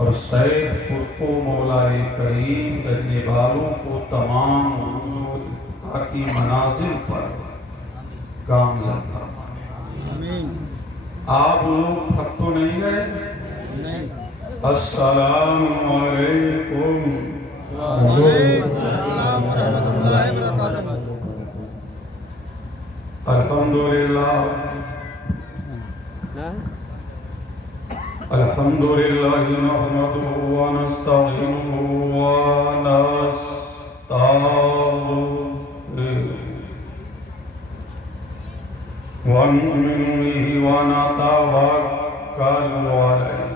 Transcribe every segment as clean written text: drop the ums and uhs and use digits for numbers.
اور سید پور کو مولا کریم درجے والوں کو تمام امور کی منازل پر گامزن فرمائے۔ آپ لوگ تھک تو نہیں گئے؟ السلام علیکم وعلیکم السلام ورحمۃ اللہ وبرکاتہ۔ الحمدللہ الحمدللہ نحمده ونستعینه ونستغفره ونؤمن به ونتوکل علیہ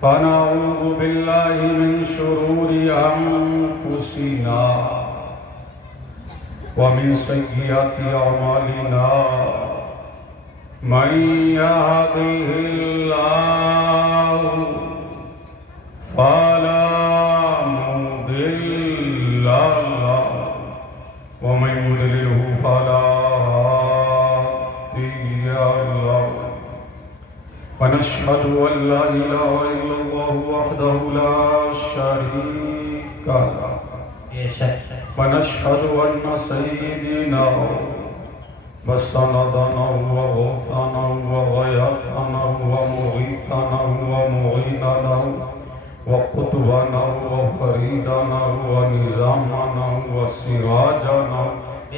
فنعوذ باللہ من شرور انفسنا ومن سیئات اعمالنا من يهده الله فلا مضل له ومن يضلله فلا هادي له ونشهد أن لا إله إلا الله وحده لا شريك له ونشهد أن سيدنا وسندنا وغوثنا وغياثنا ومغيثنا ومعيننا وقطبنا وفريدنا ونظامنا وسراجنا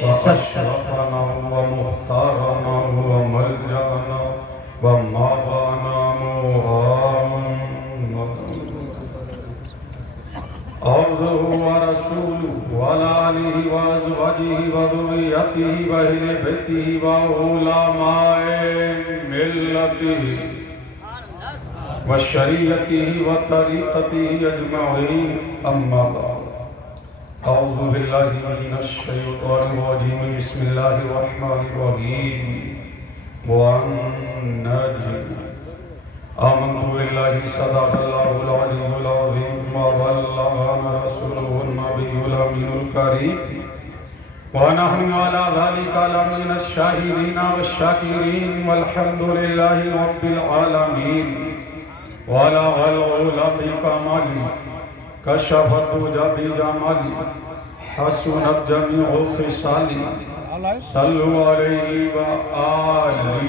وأشرفنا ومختارنا وملجأنا ومعبانا محمد عبده ورسوله وعلى آله وأزواجه وذريته وأهل بيته وعلماء ملته وشريعته وطريقته أجمعين أما بعد أعوذ بالله من الشيطان الرجيم بسم الله الرحمن الرحيم والنجم آمنت بالله صدق الله العلي العظيم وبلغنا رسوله النبي الأمين الكريم ونحن على ذلك لمن الشاهدين والشاكرين والحمد لله رب العالمين ولغ العلا بكمالي كشفت الدجى بجمالي حسنت جميع خصالي صلوا عليه وآله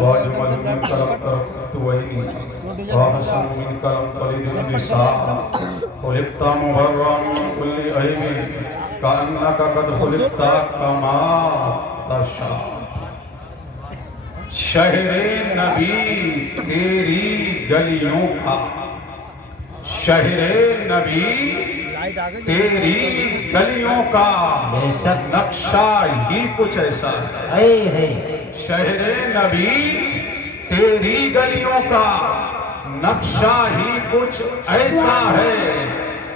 واجمل من کرم طرفت وینی واحسن من کرم طرید النساء خلقت مبرا من كل عیب کانک قد خلقت کما تشاء۔ شہر نبی تیری گلیوں کا، شہر نبی تیری گلیوں کا نقشہ ہی کچھ ایسا ہے۔ شہر نبی تیری گلیوں کا نقشہ ہی کچھ ایسا ہے،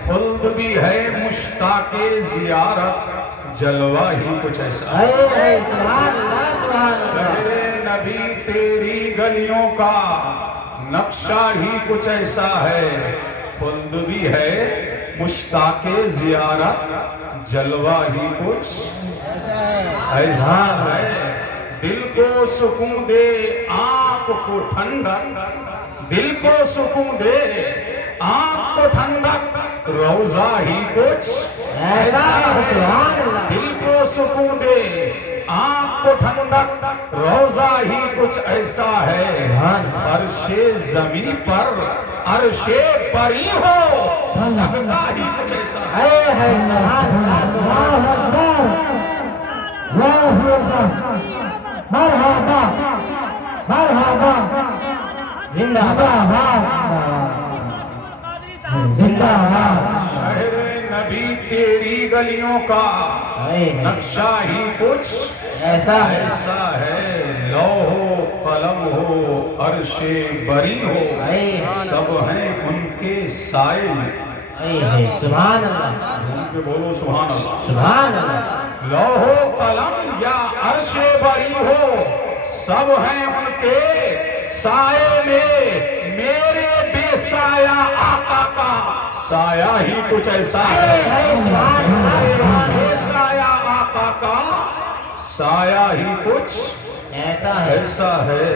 خلد بھی ہے مشتاق زیارت جلوہ ہی کچھ ایسا ہے۔ شہر نبی تیری گلیوں کا نقشہ ہی کچھ ایسا ہے، خلد بھی ہے مشتاق زیارت جلوہ ہی کچھ ایسا ہے۔ دل کو سکون دے آنکھ کو ٹھنڈک، دل کو سکون دے آنکھ کو ٹھنڈک روضہ ہی کچھ ایسا ہے۔ دل کو سکون دے آنکھ کو ٹھنڈک روضہ ہی کچھ ایسا ہے۔ عرش زمین پر عرش بری ہو لگتا ہی کچھ ایسا ہے۔ مرحبا مرحبا زندہ باد زندہ باد۔ شہر نبی تیری گلیوں کا نقشہ ہی کچھ ایسا ہے۔ لوح و قلم ہو عرش بری ہو سب ہیں ان کے سائے میں۔ سبحان اللہ، ان کے بولو سبحان اللہ۔ سبحان اللہ۔ لوح و قلم یا عرش بری ہو سب ہیں ان کے سائے میں، میرے بے سایہ آقا کا سایہ ہی کچھ ایسا ہے۔ بے سایہ آقا کا سایہ ہی کچھ ایسا ہے۔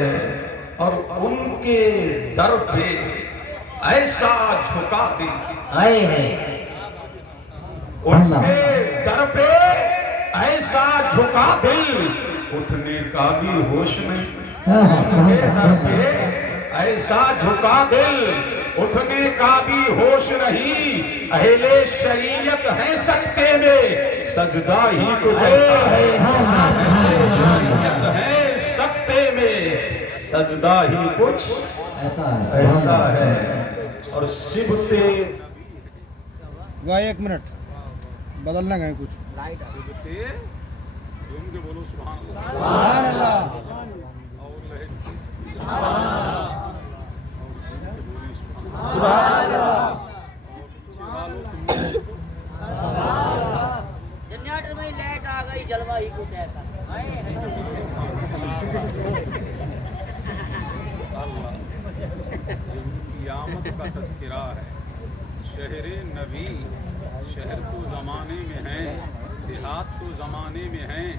اور ان کے در پہ ایسا جھکا دل، آئے ہیں ان کے در پہ ایسا جھکا دل، اٹھنے کا بھی ہوش نہیں، ان کے در پہ ایسا جھکا دل، اٹھنے کا بھی ہوش نہیں، اہل شریعت ہیں سکتے میں، سجدہ ہی کچھ ایسا ہے، اہل شریعت ہیں سکتے میں، سجدہ ہی کچھ ایسا ہے، اور سبتے ایک منٹ بدلنا گئے کچھ سبحان اللہ جنریٹر میں لائٹ آ گئی، جلوہ ہی کچھ ایسا قیامت کا تذکرہ ہے، شہر نبی، شہر تو زمانے میں ہیں، دیہات تو زمانے میں ہیں،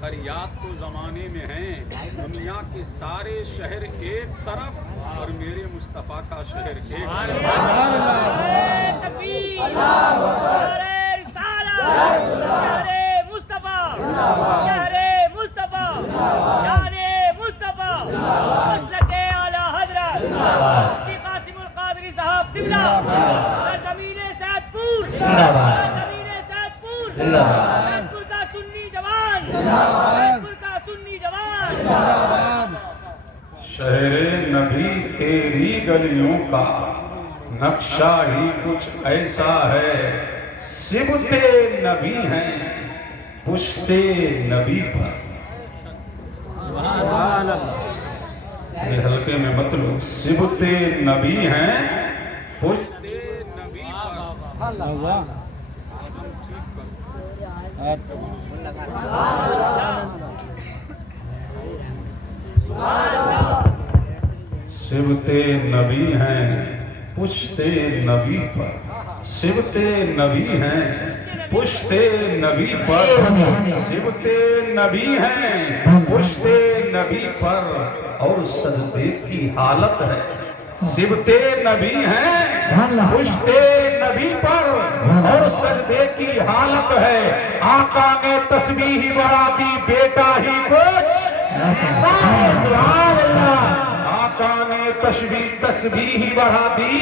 قریات تو زمانے میں ہیں، دنیا کے سارے شہر ایک طرف اور میرے مصطفیٰ کا شہر ایک طرف۔ تکبیر، نعرہ رسالت، شہر مصطفیٰ، شہر مصطفیٰ، شان مصطفیٰ، مسلک اعلیٰ حضرت مفتی قاسم القادری صاحب قبلہ، سرزمین سیدپور، سرزمین سیدپور، سیدپور کا سنی جوان، سیدپور کا سنی جوان۔ شہر نبی تیری گلیوں کا نقشہ ہی کچھ ایسا ہے، سبت نبی ہیں پشت نبی پر، یہ حلقے میں مت لو، سبت نبی ہیں پشت نبی پر اللہ سبت نبی ہیں پشت نبی پر، سبت نبی ہیں پشت نبی پر، سبت نبی ہیں پشت نبی پر، اور سجدے کی حالت ہے، سبت نبی ہیں پشت نبی پر، اور سجدے کی حالت ہے، آقا نے تسبیح بڑھا دی بیٹا ہی کچھ، سبحان اللہ، آقا نے تسبیح بڑھا دی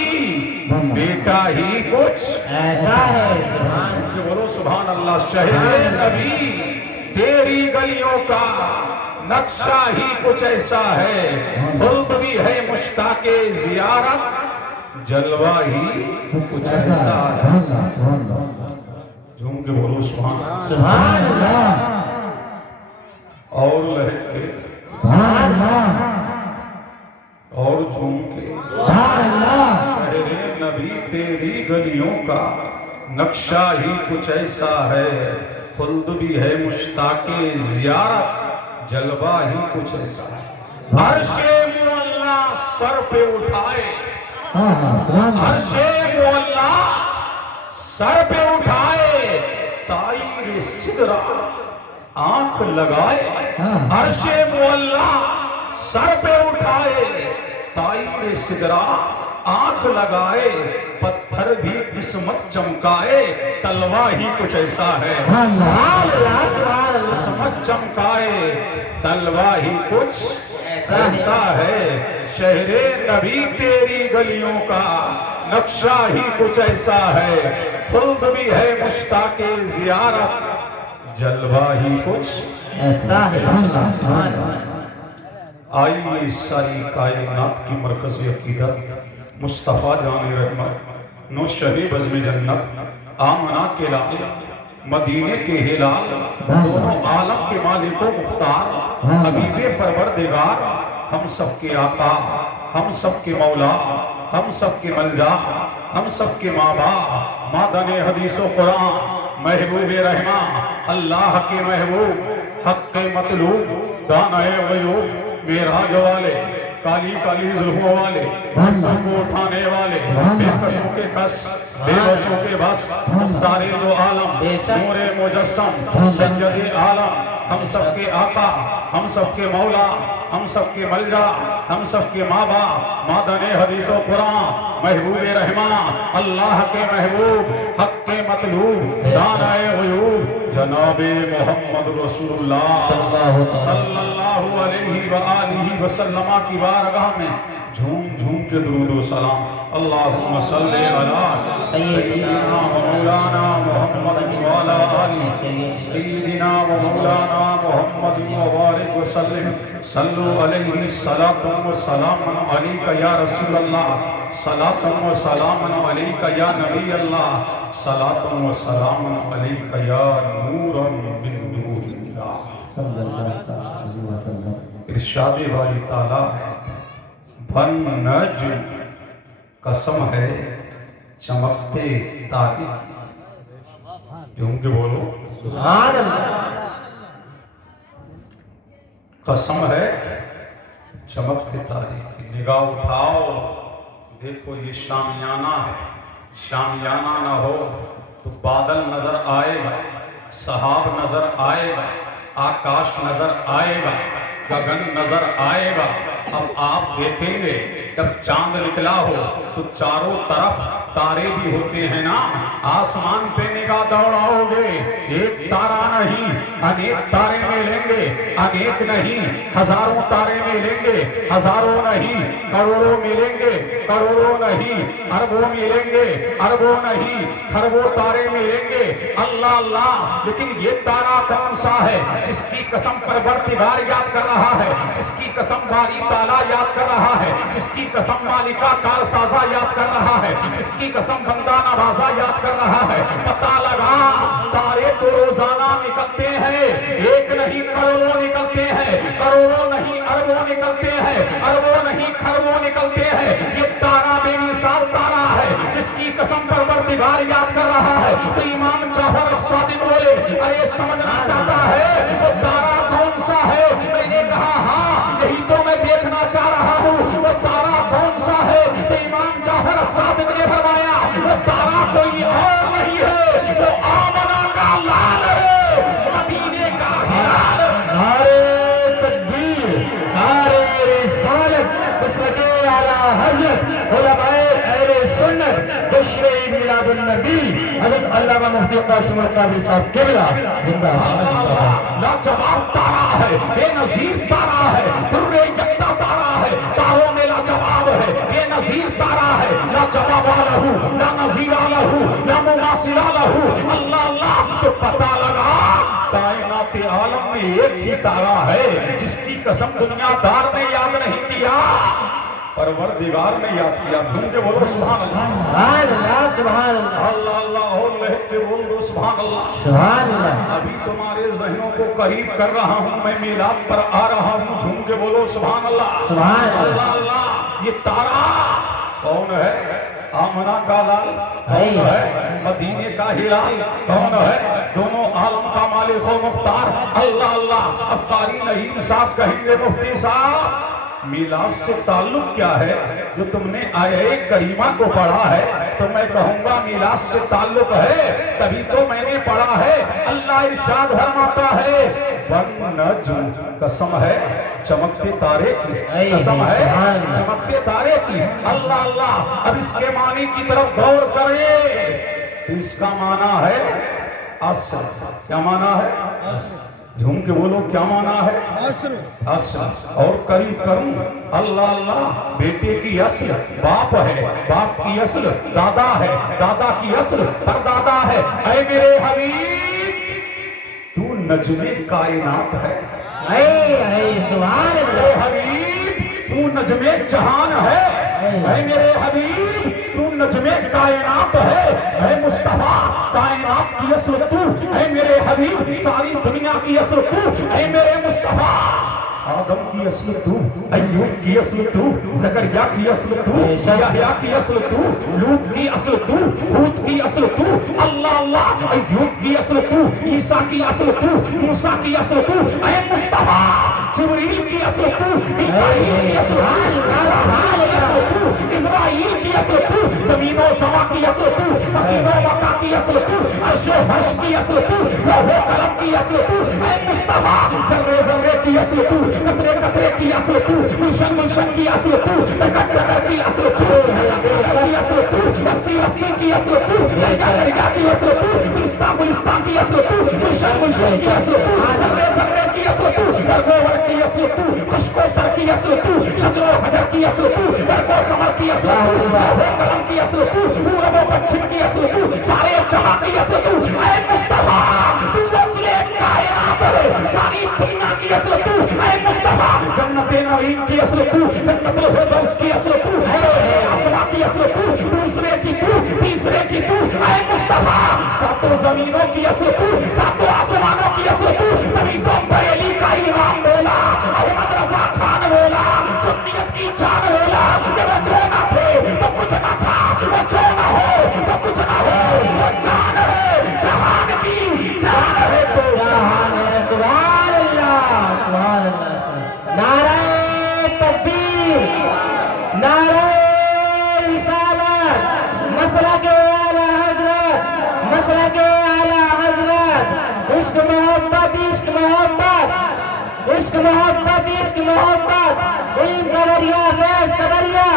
بیٹا ہی کچھ ایسا ہے، سبحان جو بولو سبحان اللہ۔ شہر نبی تیری گلیوں کا نقشہ ہی کچھ ایسا ہے، خلد بھی ہے مشتاق زیارت، جلوہ ہی کچھ ایسا ہے، جھوم کے بولو سبحان اللہ، اور لہک کے اور جھوم کے شہر نبی تیری گلیوں کا نقشہ ہی کچھ ایسا ہے، خلد بھی ہے مشتاق زیارت، جلوہ ہی کچھ ایسا ہے، عرش معلا سر پہ اٹھائے، عرش معلا سر پہ اٹھائے، طائر سدرہ آنکھ لگائے، عرش معلا سر پہ اٹھائے، طائر سدرہ آنکھ لگائے، پتھر بھی قسمت چمکائے، تلوہ ہی کچھ ایسا ہے، قسمت چمکائے، تلوہ ہی کچھ ایسا ہے، شہر نبی تیری گلیوں کا نقشہ ہی کچھ ایسا ہے، خلد بھی ہے مشتاق زیارت، جلوہ ہی کچھ ایسا ہے، سبحان اللہ۔ آئیے ساری کائنات کی مرکزی عقیدت، مصطفیٰ جان رحمت، نوشہی بزم جنت، آمنہ کے لال، مدینے کے ہلال، دونوں عالم کے مالک و مختار، حبیب پروردگار، ہم سب کے آقا، ہم سب کے مولا، ہم سب کے ملجا، ہم سب کے مابا، مادن حدیث و قرآن، محبوب رحمہ، اللہ کے محبوب، حق کے مطلوب، دانہ غیوب، میراج والے، کالی کالی ظلموں والے، بھٹوں کو اٹھانے والے، بے کسوں کے کس، بے بسوں کے بس، مختار دو عالم، نور مجسم، سید عالم، ہم سب کے آقا، ہم سب کے مولا، ہم سب کے ملجا، ہم سب کے ماں باپ، مادن حدیث و قرآن، محبوب رحمان، اللہ کے محبوب، حق کے مطلوب، دانائے غیوب، جناب محمد رسول اللہ صلی اللہ علیہ وآلہ وسلم کی بارگاہ میں جھوم جھوم کے درود و سلام اللہم صلی علی سیدنا و مولانا محمد وعلا آلہ سیدنا و مولانا محمد وبارک وسلم صلو علیہ الصلاۃ والسلام علیک یا رسول اللہ صلاۃ و سلام علیک یا نبی اللہ صلاۃ و سلام علیک یا نور من نور اللہ ارشاد باری تعالیٰ بن نجم قسم ہے چمکتے تارے جھوم کے بولو سبحان اللہ قسم ہے چمکتے تارے نگاہ اٹھاؤ دیکھو یہ شامیانہ ہے شامیانہ نہ ہو تو بادل نظر آئے گا سحاب نظر آئے گا آکاش نظر آئے گا گگن نظر آئے گا اب آپ دیکھیں گے جب چاند نکلا ہو تو چاروں طرف تارے بھی ہوتے ہیں نا آسمان پہ نگاہ دوڑاؤ گے ایک تارا نہیں انیک تارے ملیں گے انیک نہیں ہزاروں تارے ملیں گے ہزاروں نہیں کروڑوں ملیں گے کروڑوں نہیں اربوں ملیں گے اربوں نہیں خربوں تارے ملیں گے اللہ اللہ لیکن یہ تارا کون سا ہے جس کی قسم پروردگار یاد کر رہا ہے جس کی قسم باری تعالیٰ یاد کر رہا ہے جس کی قسم مالکہ کار سازا یاد کر رہا ہے جس کی قسم بندہ نوازا یاد کر رہا ہے پتہ لگا تارے تو روزانہ نکلتے ہیں ایک نہیں کروڑوں نکلتے ہیں کروڑوں نہیں اربوں نکلتے ہیں اربوں نہیں خربوں نکلتے ہیں یہ تارا بے مثال تارا ہے جس کی قسم پروردگار یاد کر رہا ہے تو امام جعفر الصادق بولے ارے سمجھنا چاہتا ہے وہ تارا کون سا ہے میں نے کہا ہاں یہی تو میں دیکھنا چاہ رہا ہوں وہ تارا کون سا ہے تو امام جعفر الصادق نے فرمایا وہ تارا کوئی اور نہیں ہے وہ آمنہ کا لال ہے مدینے کا ہلال نعرے تکبیر نعرے رسالت مسلک اعلیٰ حضرت علماء اہل سنت جشن عید میلاد النبی حضرت علامہ مفتی قاسم القادری صاحب قبلہ زندہ باد لاجواب تارا ہے بے نظیر تارا ہے در یکتا تارا ہے تاروں میں لاجواب ہے بے نظیر تارا ہے لاجواب لہو لا نظیر لہو لا مماثل لہو اللہ اللہ تو پتہ لگا کائنات عالم میں ایک ہی تارا ہے جس کی قسم دنیا دار نے یاد نہیں کیا پروردگار نے یاد کیا جھوم کے بولو سبحان اللہ سبحان اللہ سبحان اللہ اللہ اللہ اور لہک کے بول دو سبحان اللہ سبحان اللہ ابھی تمہارے ذہنوں کو قریب کر رہا ہوں میں میلاد پر آ رہا ہوں جھوم کے بولو سبحان اللہ سبحان اللہ اللہ اللہ یہ تارا کون ہے آمنہ کا لال کون ہے مدینے کا ہلال کون ہے دونوں عالم کا مالک و مختار اللہ اللہ اب قاری نعیم صاحب کہیں گے مفتی صاحب میلاد سے تعلق کیا ہے جو تم نے آیہ کریمہ کو پڑھا ہے تو میں کہوں گا میلاد سے تعلق ہے تبھی تو میں نے پڑھا ہے اللہ ارشاد فرماتا ہے بن نجم قسم ہے چمکتے تارے کی قسم ہے چمکتے تارے کی اللہ اللہ اب اس کے معنی کی طرف غور کریں تو اس کا معنی ہے عصر کیا معنی ہے جھوم کے بولو کیا معنی ہے عصر اصل اور قریب کروں اللہ اللہ بیٹے کی اصل باپ ہے باپ کی اصل دادا ہے دادا کی اصل پردادا ہے اے میرے حبیب تو نجم کائنات ہے اے سبحان میرے اللہ حبیب تو نجم جہان ہے اے میرے حبیب تو نجم کائنات ہے اے مصطفیٰ کائنات کی اصل تو اے میرے حبیب ساری دنیا کی اصل تو اے میرے مصطفیٰ آدم کی اصل تو ایوب کی اصل تو زکریا کی اصل تو یحییٰ کی اصل تو لوط کی اصل تو ہود کی اصل تو اللہ اللہ ایوب کی اصل تو عیسیٰ کی اصل تو موسیٰ کی اصل تو اے مصطفیٰ جبریل کی اصل تو میکائیل کی اصل تو اسرائیل کی اصل تو زمین و سما کی اصل تو مدینہ و مکہ کی کی اصل تو، عرش و فرش کی اصل تو، لوح و قلم کی اصل تو، اے مصطفیٰ ذرے ذرے کی اصل تو، قطرے قطرے کی اصل تو، گلشن گلشن کی اصل تو، ڈگر ڈگر کی اصل تو، کی اصل تو، بستی بستی کی اصل تو، دریا دریا کی اصل تو، گلستان گلستان کی اصل تو، گلشن گلشن کی اصل تو، ذرے ذرے کی اصل تو، برگ و برگ کی اصل تو، خشک و تر کی اصل تو، شجر و حجر کی اصل تو، برگ و ثمر کی اصل تو، لوح و قلم کی اصل تو، پورب و پچھم کی اصل تو، سارے جہاں کی اصل تو، اے مصطفیٰ تو اصل کائنات ہے، ساری دنیا کی اصل تو، اے مصطفیٰ جنت نعیم کی اصل تو، جنت الفردوس کی اصل تو، آسما کی اصل تو، دوسرے کی تو، تیسرے کی تو، اے مصطفیٰ ساتوں زمینوں کی اصل تو، ساتوں آسمانوں کی اصل تو، نبی تو بریلی کا امام بولا، احمد رضا خان بولا، سنیت کی جان بولا، کہ وہ جو نہ تھے تو کچھ نہ تھا، وہ جو نہ ہو تو کچھ نہ ہو، وہ جان ہے جہان کی جان ہے تو جہان ہے۔ سبحان اللہ سبحان اللہ۔ نعرہ تکبیر، نعرہ رسالت، مسلک اعلی حضرت، مسلک اعلی حضرت، عشق محبت عشق محبت عشق محبت عشق محبت، علم کا دریا فیض کا دریا،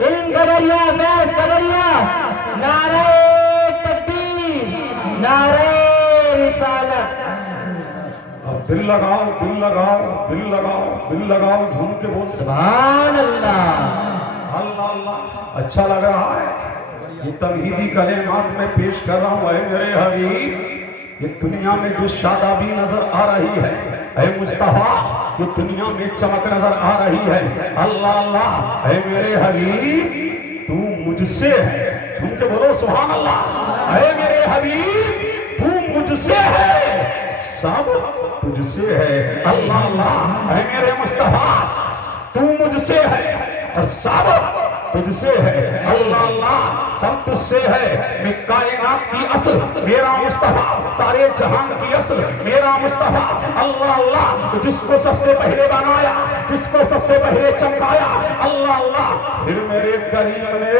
علم کا دریا فیض کا دریا، نعرہ تکبیر، نعرہ رسالت۔ اب دل لگاؤ دل لگاؤ دل لگاؤ دل لگاؤ، جھوم کے بول سبحان اللہ۔ اللہ اللہ۔ اچھا لگ رہا ہے یہ تمہیدی کلمات میں پیش کر رہا ہوں۔ اے میرے حبیب، یہ دنیا میں جو شادابی نظر آ رہی ہے، اے مصطفیٰ یہ دنیا میں چمک نظر آ رہی ہے، اللہ اللہ۔ اے میرے حبیب تو مجھ سے ہے، جھوم کے بولو سبحان اللہ۔ اے میرے حبیب تو مجھ سے ہے، سب تجھ سے ہے، اللہ اللہ۔ اے میرے مصطفیٰ تو مجھ سے ہے اور سب تجھ سے ہے، اللہ اللہ۔ سب تجھ سے ہے، میں کائنات کی اصل میرا مصطفیٰ، سارے جہان کی اصل میرا مصطفیٰ، اللہ اللہ۔ جس کو سب سے پہلے بنایا، جس کو سب سے پہلے چمکایا، اللہ اللہ۔ پھر میرے کریم نے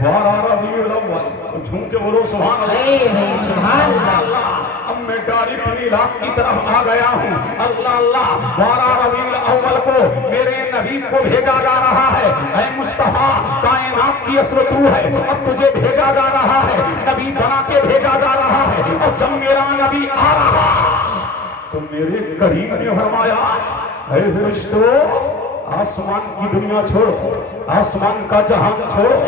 12 ربیع الاول، جھوم کے بولو سبحان اللہ سبحان اللہ۔ اب میں گاڑی پنی رات کی طرف آ گیا ہوں، اللہ اللہ۔ 12 ربیع الاول کو میرے نبی کو بھیجا جا رہا ہے، اے مصطفیٰ کائنات کی اصل تو ہے، اب تجھے بھیجا جا رہا ہے، نبی بنا کے بھیجا جا رہا ہے۔ اور جب میرا نبی آ رہا تو میرے کریم نے فرمایا، اے فرشتوں آسمان کی دنیا چھوڑو، آسمان کا جہان چھوڑو،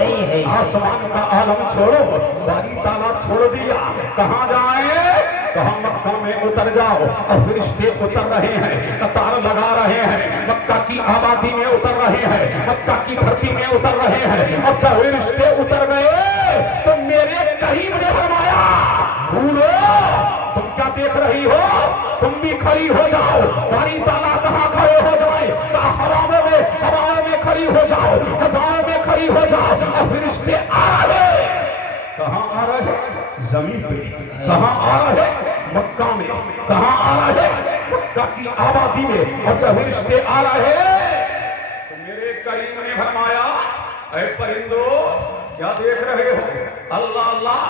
آسمان کا عالم چھوڑو، باری تعالیٰ چھوڑ دیا، کہاں جائیں؟ کہاں مکہ میں اتر جاؤ۔ اور فرشتے اتر رہے ہیں، قطار لگا رہے ہیں، مکہ کی آبادی میں اتر رہے ہیں، مکہ کی دھرتی میں اتر رہے ہیں۔ اور جب فرشتے اتر گئے تو میرے کریم نے فرمایا، بھولو تم کیا دیکھ رہی ہو، تم بھی کھڑی ہو جاؤ۔ باری تعالیٰ کہاں کھڑے ہو جائے؟ ہواؤں میں کھڑی ہو جاؤ، فضاؤں میں کھڑی ہو جاؤ۔ اور فرشتے آ رہے، کہاں آ رہے؟ زمین پہ۔ کہاں آ رہے؟ مکہ میں۔ کہاں آ رہے؟ مکہ کی آبادی میں۔ اور جب فرشتے آ رہے تو میرے کریم نے فرمایا، اے پرندو کیا دیکھ رہے ہو؟ اللہ اللہ،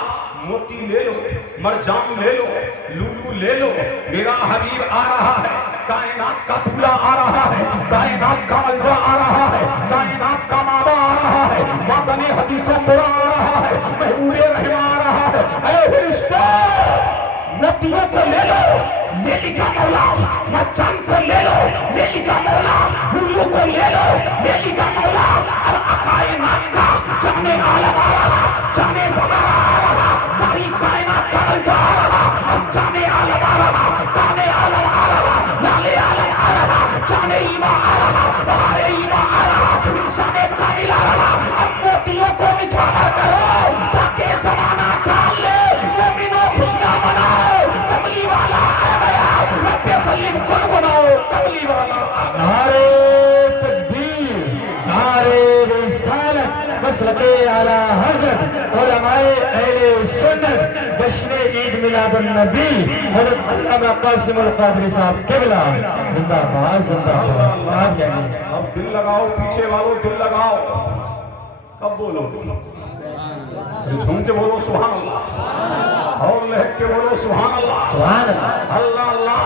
موتی لے لو، مرجان لے لو، لولو لے لو، میرا حبیب آ رہا ہے، کائنات کا دولہ آ رہا ہے، کائنات کا ملجا آ رہا ہے، کائنات کا مابا آ رہا ہے، مادن حدیث و قرآن آ رہا ہے، محبوب رحمہ آ رہا ہے۔ اے فرشتو موتیوں کو لے لو، میلی کا مولا، مرجان کو لے لو، میلی کا مولا، لولو کو لے لو، میلی کا مولا۔ اور کائنات کا جانے عالم آ رہا، جانے بغیر آ رہا، ساری کائنات کا ملجا آ رہا، اب جانے عالم آ رہا، جانے عالم آ رہا، لالے عالم آ رہا، جانے ایمہ آ رہا، بہارے ایمہ آ رہا، انسان کامل آ رہا۔ اب موتیوں کو نچھاور کرو تاکہ زمانہ جان لے، مومنوں خوشیاں مناؤ، کملی والا آ گیا، رب سلیم کن بناؤ، کملی والا آ گیا۔ نعرہ تکبیر، نعرہ رسالت، مسلک اعلی حضرت، علماء اہل سنت، جشن عید میلاد النبی حضرت علامہ قاسم القادری صاحب قبلہ زندہ باد زندہ باد۔ آپ کیا کہیں؟ اب دل لگاؤ، پیچھے والو دل لگاؤ، اب بولو جھوم کے بولو سبحان اللہ، اور لہک کے بولو سبحان اللہ، سبحان اللہ، اللہ اللہ۔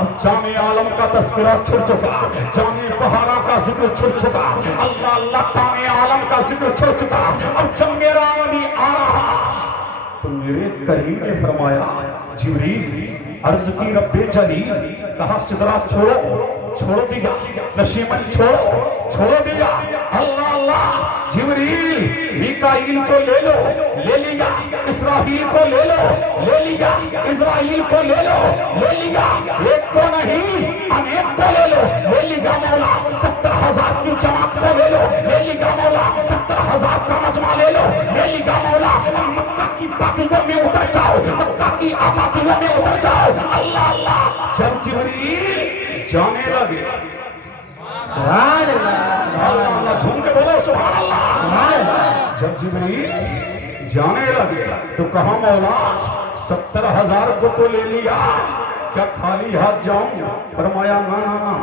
اب جامع عالم کا تذکرہ چھڑ چکا، جامع بہارا کا ذکر چھڑ چکا، اللہ اللہ کامع عالم کا ذکر چھڑ چکا۔ اب جب میرا نبی آ رہا تو میرے کریم نے فرمایا جبریل عرض کی رب جلیل، کہا سدرا چھوڑ دیا، نشیمن چھوڑ دیا، اللہ اللہ۔ جبریل میکائیل کو لے لو، لے لیا، اسرافیل کو لے لو، لے لیا، اسرائیل کو لے لو، لے لیا، ایک کو نہیں انیک کو لے لو، لے لیا مولا، 70,000 کی جماعت کو لے لو، لے لیا مولا، 70,000 کا مجمع لے لو، لے لیا مولا، مکہ کی بادیوں میں اتر جاؤ، مکہ کی آبادیوں میں اتر جاؤ، اللہ اللہ۔ جب جبریل جانے لگے، سبحان اللہ، اللہ اللہ، جھوم کے بولو سبحان اللہ۔ سبحان اللہ، جب جبریل جانے لگے تو کہا مولا 70,000 کو تو لے لیا، کیا خالی ہاتھ جاؤں؟ فرمایا نا،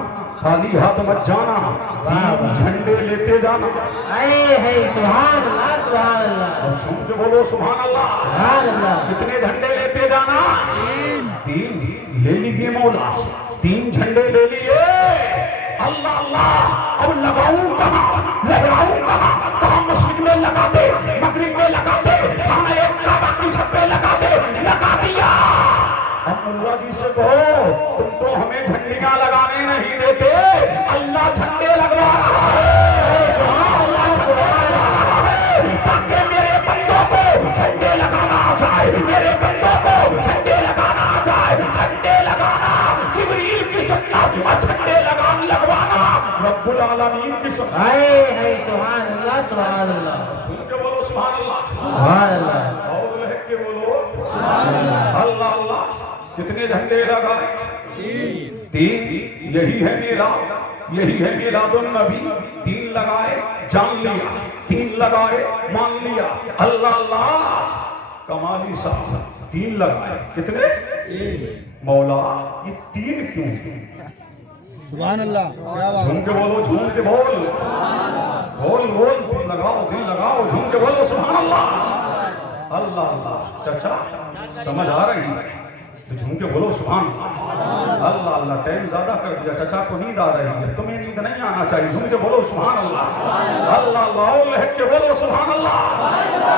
خالی ہاتھ مت جانا، 3 جھنڈے لیتے جانا۔ اے ہے سبحان اللہ، سبحان اللہ، اور جھوم کے بولو سبحان اللہ۔ سبحان اللہ، کتنے جھنڈے لیتے جانا؟ 3 لے لیجیے مولا، 3 جھنڈے لے لیے، اللہ اللہ۔ اب لگاؤں کہاں، لہراؤں کہاں مشرق میں لگا دے، مغرب میں لگا دے، خانہ کعبہ کی چھت پہ لگا دے، لگا دیا۔ اب اللہ جی سے کہو تم تو ہمیں جھنڈیاں لگانے نہیں دیتے، اللہ جھنڈے لگوا رہا ہے، تاکہ میرے بندوں کو جھنڈے لگانا آ جائے، میرے بندوں کو جھنڈے لگانا آ جائے، جھنڈے لگانا جبریل کی سنت اور جھنڈے لگوانا رب العالمین کی سنت۔ اے ہے سبحان اللہ، سبحان اللہ، سن کے بولو سبحان اللہ، سبحان اللہ، اور لہک کے بولو سبحان اللہ، اللہ اللہ۔ کتنے جھنڈے لگائے؟ 3۔ یہی ہے میلاد، یہی ہے میلاد النبی۔ 3 لگائے جان لیا، 3 لگائے مان لیا، اللہ اللہ۔ کمالی صاحب 3 لگائے، کتنے؟ 3۔ مولا یہ 3 کیوں؟ سبحان اللہ، کیا بات جھوم کے بولو، جھوم کے بول، دل لگاؤ، جھوم کے بولو سبحان اللہ، اللہ اللہ۔ چچا سمجھ آ رہی ہے تو جھوم کے بولو سبحان اللہ، اللہ اللہ۔ ٹائم زیادہ کر دیا، چچا کو نیند آ رہی ہے، تمہیں نیند نہیں آنا چاہیے، جھوم کے بولو سبحان اللہ، اللہ اللہ۔ اور لہک کے بولو سبحان اللہ،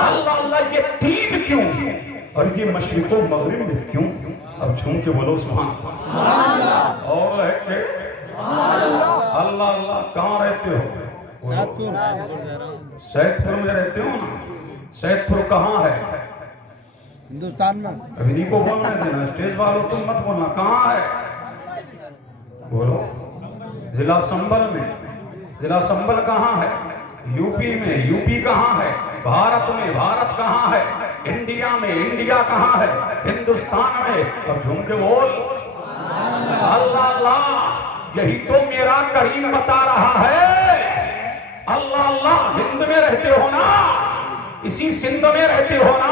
اللہ اللہ۔ یہ 3 کیوں اور یہ مشرق و مغرب میں کیوں؟ اب جھوم کے بولو سبحان اللہ، اور لہک کے اللہ اللہ۔ کہاں رہتے ہو؟ سید پور میں رہتے ہو نا؟ سید پور کہاں ہے؟ ہندوستان میں ابھی کو بولنے دینا، اسٹیج والوں تم مت بولنا، کہاں ہے؟ بولو۔ ضلع سنبل میں، ضلع سنبل کہاں ہے؟ یو پی میں، یو پی کہاں ہے؟ بھارت میں، بھارت کہاں ہے؟ انڈیا میں، انڈیا کہاں ہے؟ ہندوستان میں۔ اب جھوم کے بول اللہ اللہ۔ یہی تو میرا کریم بتا رہا ہے، اللہ اللہ۔ ہند میں رہتے ہو نا، اسی سندھ میں رہتے ہو نا،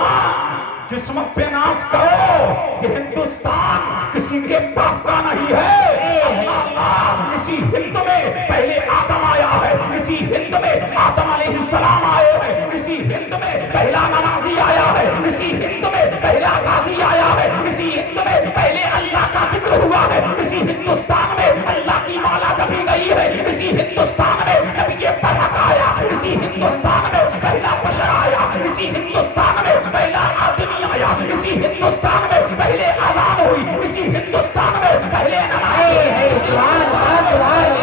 قسمت پہ ناز کرو، یہ ہندوستان کسی کے باپ کا نہیں ہے، اللہ اللہ۔ اسی ہند میں پہلے آدم آیا ہے، اسی ہند میں آدم علیہ السلام آئے ہیں، اسی ہند میں پہلا نمازی آیا ہے، اسی ہند میں پہلا غازی آیا ہے، اسی ہند میں پہلے اللہ کا ذکر ہوا ہے، اسی ہندوستان میں اللہ کی مالا جپی گئی ہے، اسی ہندوستان میں نبی برحق آیا، اسی ہندوستان میں پہلا بشر آیا، اسی ہندوستان میں پہلا آدمی آیا، اسی ہندوستان میں پہلے اذان ہوئی، اسی ہندوستان میں پہلے نماز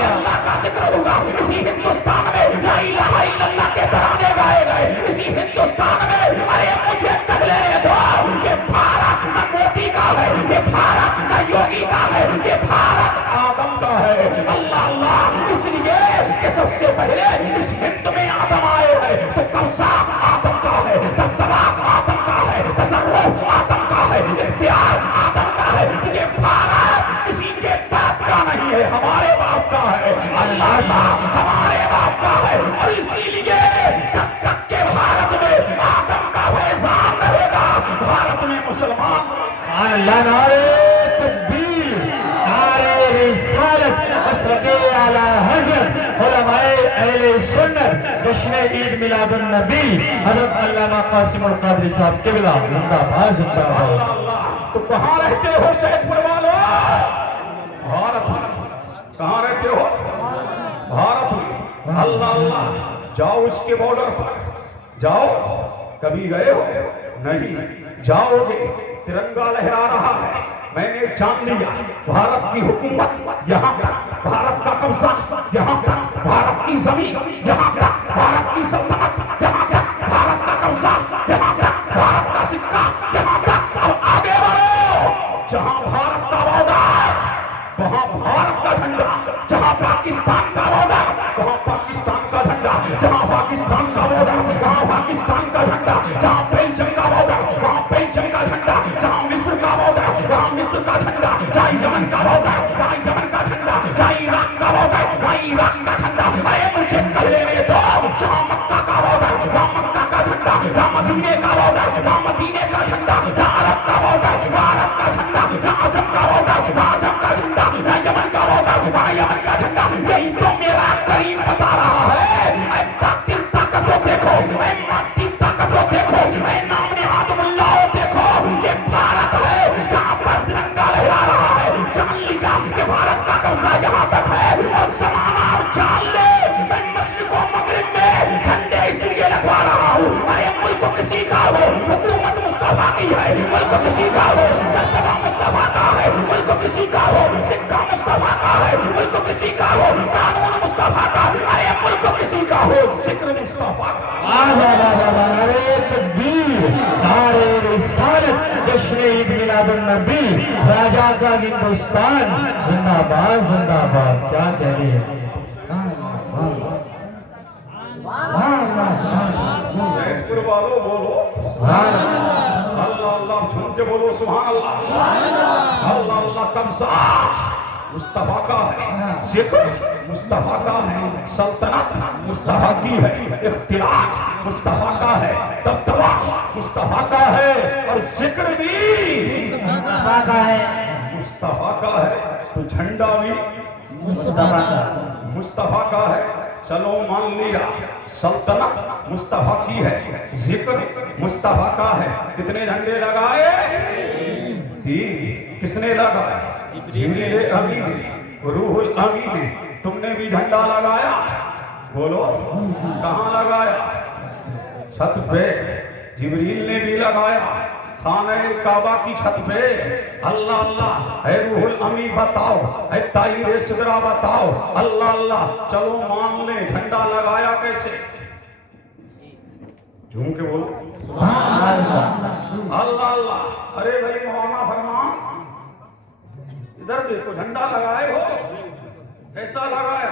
اللہ کا ذکر ہوا، اسی ہندوستان میں لا الہ الا اللہ کے ترانے گائے گئے، اسی ہندوستان میں ارے مجھے کر لینے دو، یہ بھارت نہ مودی کا ہے، یہ بھارت نہ یوگی کا ہے، یہ بھارت آدم کا ہے، اللہ اللہ۔ اس لیے کہ سب سے پہلے اس ہند میں آدم آئے ہیں، تو قبضہ آدم کا ہے، دبدبہ آدم کا ہے، تصرف آدم کا ہے، اختیار آدم کا ہے۔ یہ بھارت کسی کے باپ کا نہیں ہے، ہمارے باپ کا ہے، اللہ اللہ ہمارے باپ کا ہے۔ اور اسی لیے جب تک کہ بھارت میں آدم کا فیضان رہے گا، بھارت میں مسلمان اللہ، نعرہ تکبیر، نعرہ رسالت، مسلک اعلی حضرت، علماء اہل سنت، جشن عید میلاد النبی حضرت علامہ قاسم القادری صاحب قبلہ زندہ باد زندہ باد. اللہ اللہ. تو کہاں رہتے ہو سید پور والو؟ بھارت میں. کہاں رہتے ہو؟ بھارت میں. اللہ اللہ. جاؤ اس کے بارڈر پر جاؤ. کبھی گئے ہو؟ نہیں. جاؤ گے. ترنگا لہرا رہا ہے. میں نے جان لیا بھارت کی حکومت یہاں تک, بھارت کا قبضہ یہاں تک, بھارت کی زمین یہاں تک, بھارت کی سلطنت یہاں تک, بھارت کا قبضہ یہاں تک, بھارت کا سکہ یہاں تک. اب آگے بڑھو. جہاں بھارت کا بارڈر وہاں بھارت کا جھنڈا, جہاں پاکستان کا بارڈر وہاں پاکستان کا جھنڈا, جہاں پاکستان کا بارڈر وہاں پاکستان کا جھنڈا, جہاں بیلجیم کا بارڈر وہاں بیلجیم کا جھنڈا, جہاں مصر کا بارڈر وہاں مصر کا جھنڈا, جہاں یمن کا بارڈر وہاں یمن کا جھنڈا, جہاں ایران کا بارڈر وہاں ایران کا جھنڈا. ارے مجھے کہہ لینے دو. جہاں مکہ کا بارڈر وہاں مکہ کا جھنڈا, جہاں مدینے کا بارڈر وہاں مدینے کا جھنڈا, جہاں عرب کا بارڈر وہاں عرب کا جھنڈا, جہاں عجم کا بارڈر وہاں عجم کا جھنڈا, جہاں یمن کا بارڈر وہاں یمن کا جھنڈا. یہی تو میرا کریم بتا رہا ہے. اے باطل طاقتوں دیکھو, اے مادی طاقتوں دیکھو, اے نام نہاد اللہ دیکھو. یہ بھارت ہے جہاں پر ترنگا لہرا رہا ہے. جان لیا کہ بھارت کا قبضہ یہاں تک ہے. اور زمانہ جان لے میں مشرق و مغرب میں جھنڈے اس لیے لگوا رہا ہوں. ارے ملک کسی کا ہو, حکومت مصطفیٰ کی ہے. ملک کسی کا ہو, مرتبہ مصطفیٰ کا ہے. ملک کسی کا ہو, سکہ مصطفیٰ کا ہے. ملک کسی کا ہو, قانون مصطفیٰ کا. ارے ملک کسی کا ہو, ذکر مصطفیٰ کا. نعرے تکبیر, نعرے رسالت, جشن عید میلاد النبی, راجہ کا ہندوستان زندہ باد زندہ باد. کیا کہہ رہی ہے. سید پور والو بولو اللہ اللہ. جھوم کے بولو سبحان اللہ. اللہ اللہ. قبضہ مصطفیٰ کا ہے, ذکر مصطفیٰ کا ہے, سلطنت مصطفیٰ کی ہے, اختیار مصطفیٰ کا ہے, دبدبہ مصطفیٰ کا ہے, اور ذکر بھی مصطفیٰ کا ہے. مصطفیٰ کا ہے تو جھنڈا بھی مصطفیٰ کا ہے. چلو مان لیا سلطنت مصطفیٰ کی ہے, ذکر مصطفیٰ کا ہے. کتنے جھنڈے لگائے؟ 3. کس نے لگائے؟ جبریل امین نے, روح الامین نے. تم نے بھی جھنڈا لگایا؟ بولو کہاں لگایا؟ چھت پہ. جبریل نے بھی لگایا خانہ کعبہ کی چھت پہ. اللہ اللہ. اے روح الامین بتاؤ, اے طاہر صدرہ بتاؤ. اللہ اللہ. چلو مان لیں جھنڈا لگایا کیسے؟ جھوم کے بولو اللہ اللہ. ارے بھائی مولانا فرمان ادھر دیکھو, جھنڈا لگائے ہو, کیسا لگایا؟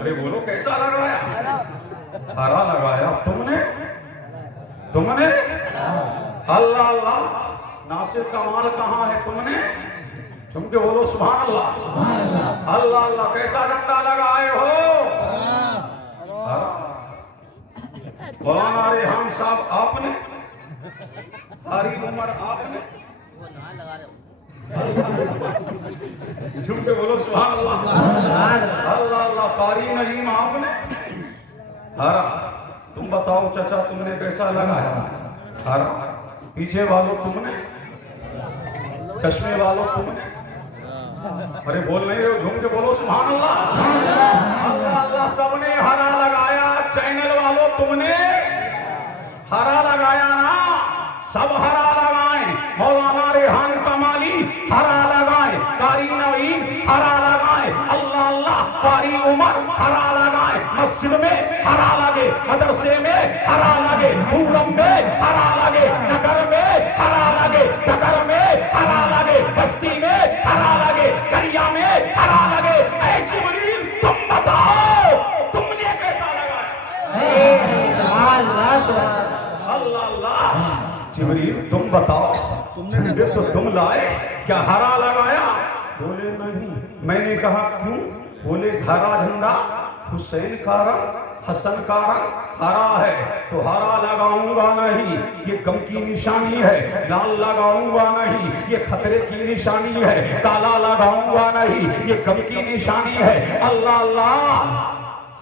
ارے بولو کیسا لگایا؟ ہرا لگایا. تم نے اللہ اللہ. ناصر کمال کہاں ہے؟ تم نے. تم کے بولو سبحان اللہ. اللہ اللہ. کیسا جھنڈا لگائے ہو؟ ہرا. مولانا ریحان صاحب آپ نے, قاری عمر آپ نے. جھوم کے بولو سبحان اللہ. اللہ اللہ. قاری نعیم آپ نے. ہرا. تم بتاؤ چچا تم نے کیسا لگایا؟ ہرا. پیچھے والوں تم نے, چشمے والوں تم نے. ارے بول نہیں رہے, جھوم کے بولو سبحان اللہ. اللہ اللہ. سب نے ہرا لگایا. چینل والوں تم نے ہرا لگایا نا. سب ہرا لگائیں. مولانا ریحان کمالی ہرا لگائیں, قاری نعیم ہرا لگائیں. اللہ اللہ. قاری عمر ہرا لگائیں. مسجد میں ہرا لگے, مدرسے میں ہرا لگے, پورم میں ہرا لگے, نگر میں ہرا لگے, ڈگر میں ہرا لگے, بستی میں ہرا لگے, کریا میں ہرا لگے. اے جبریل تم بتاؤ تم نے کیسا لگایا؟ اللہ اللہ. جبریل تم بتاؤ, جھنڈے تو تم لائے, کیا ہرا لگایا؟ بولے نہیں. میں نے کہا کیوں؟ بولے ہرا جھنڈا حسین کا رنگ, حسن کا رنگ ہرا ہے, تو ہرا لگاؤں گا نہیں, یہ غم کی نشانی ہے. لال لگاؤں گا نہیں, یہ خطرے کی نشانی ہے. کالا لگاؤں گا نہیں, یہ غم کی نشانی ہے. اللہ اللہ.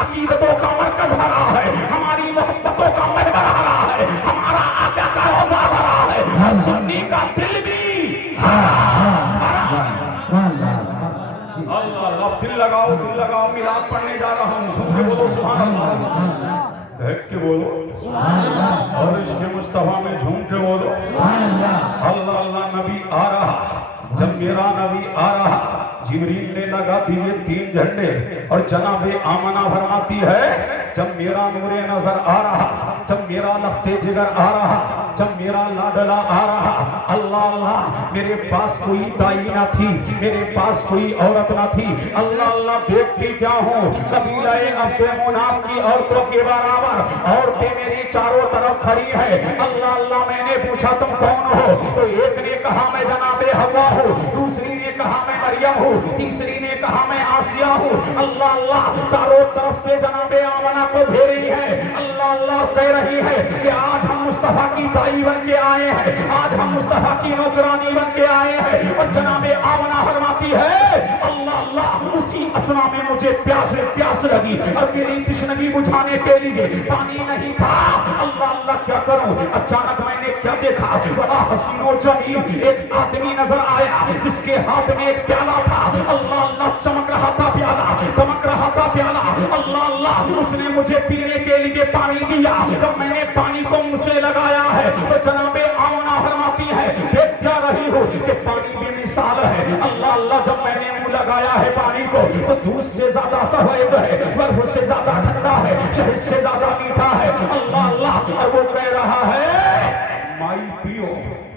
عقیدتوں کا مرکز ہرا ہے، ہماری محبتوں کا محور ہرا ہے، ہمارا آقا کا روضہ ہرا ہے، اور سنی کا دل بھی اللہ اللہ۔ دل لگاؤ دل لگاؤ، میلاد پڑھنے جا رہا ہوں، جھوم کے بولو سبحان اللہ، دیکھ کے بولو اور عشق مصطفیٰ میں جھوم کے بولو اللہ اللہ۔ نبی آ رہا، جب میرا نبی آ رہا، جبریل نے لگا دیے 3 جھنڈے، اور جناب آمنہ فرماتی ہے جب میرا نور نظر آ رہا، جب میرا لختے جگر آ رہا، جب میرا لاڈلا آ رہا، اللہ اللہ، میرے پاس کوئی دائی نہ تھی، میرے پاس کوئی عورت نہ تھی، اللہ اللہ دیکھتی کیا ہوں، قبیلہ عبد مناف کی عورتوں کے برابر عورتیں میری چاروں طرف کھڑی ہے، اللہ اللہ۔ میں نے پوچھا تم کون ہو؟ تو ایک نے کہا میں جناب حوا ہوں، دوسری نے کہا میں مریم ہوں، تیسری نے کہا میں آسیہ ہوں، اللہ اللہ۔ چاروں طرف سے جناب آمنہ کو گھیری ہے، اللہ اللہ کہہ رہی ہے کہ آج ہم مصطفیٰ کی دائی بن کے آئے ہیں، آج ہم مصطفیٰ کی نوکرانی بن کے آئے ہیں، اور جناب آمنہ فرماتی ہے اللہ اللہ، اسی اسنا میں مجھے پیاس لگی، اور میری تشنگی بجھانے کے لیے پانی نہیں تھا، اللہ اللہ کیا کروں؟ اچانک میں نے کیا دیکھا، بڑا حسین و جمیل ایک آدمی نظر آیا جس کے ہاتھ میں ایک پیالہ تھا، اللہ اللہ، چمک رہا تھا پیالہ، دمک رہا تھا پیالہ، اللہ اللہ۔ اس نے مجھے پینے کے لیے پانی دیا، جب میں نے پانی کو منہ سے لگایا ہے تو جناب آمنہ فرماتی ہے دیکھ کیا رہی ہو کہ پانی بھی مثال ہے، اللہ اللہ۔ جب میں نے منہ لگایا ہے پانی کو تو دودھ سے زیادہ سفید ہے، برف سے زیادہ ٹھنڈا ہے، شہد سے زیادہ میٹھا ہے، اللہ اللہ۔ اور وہ کہہ رہا ہے مائی پیو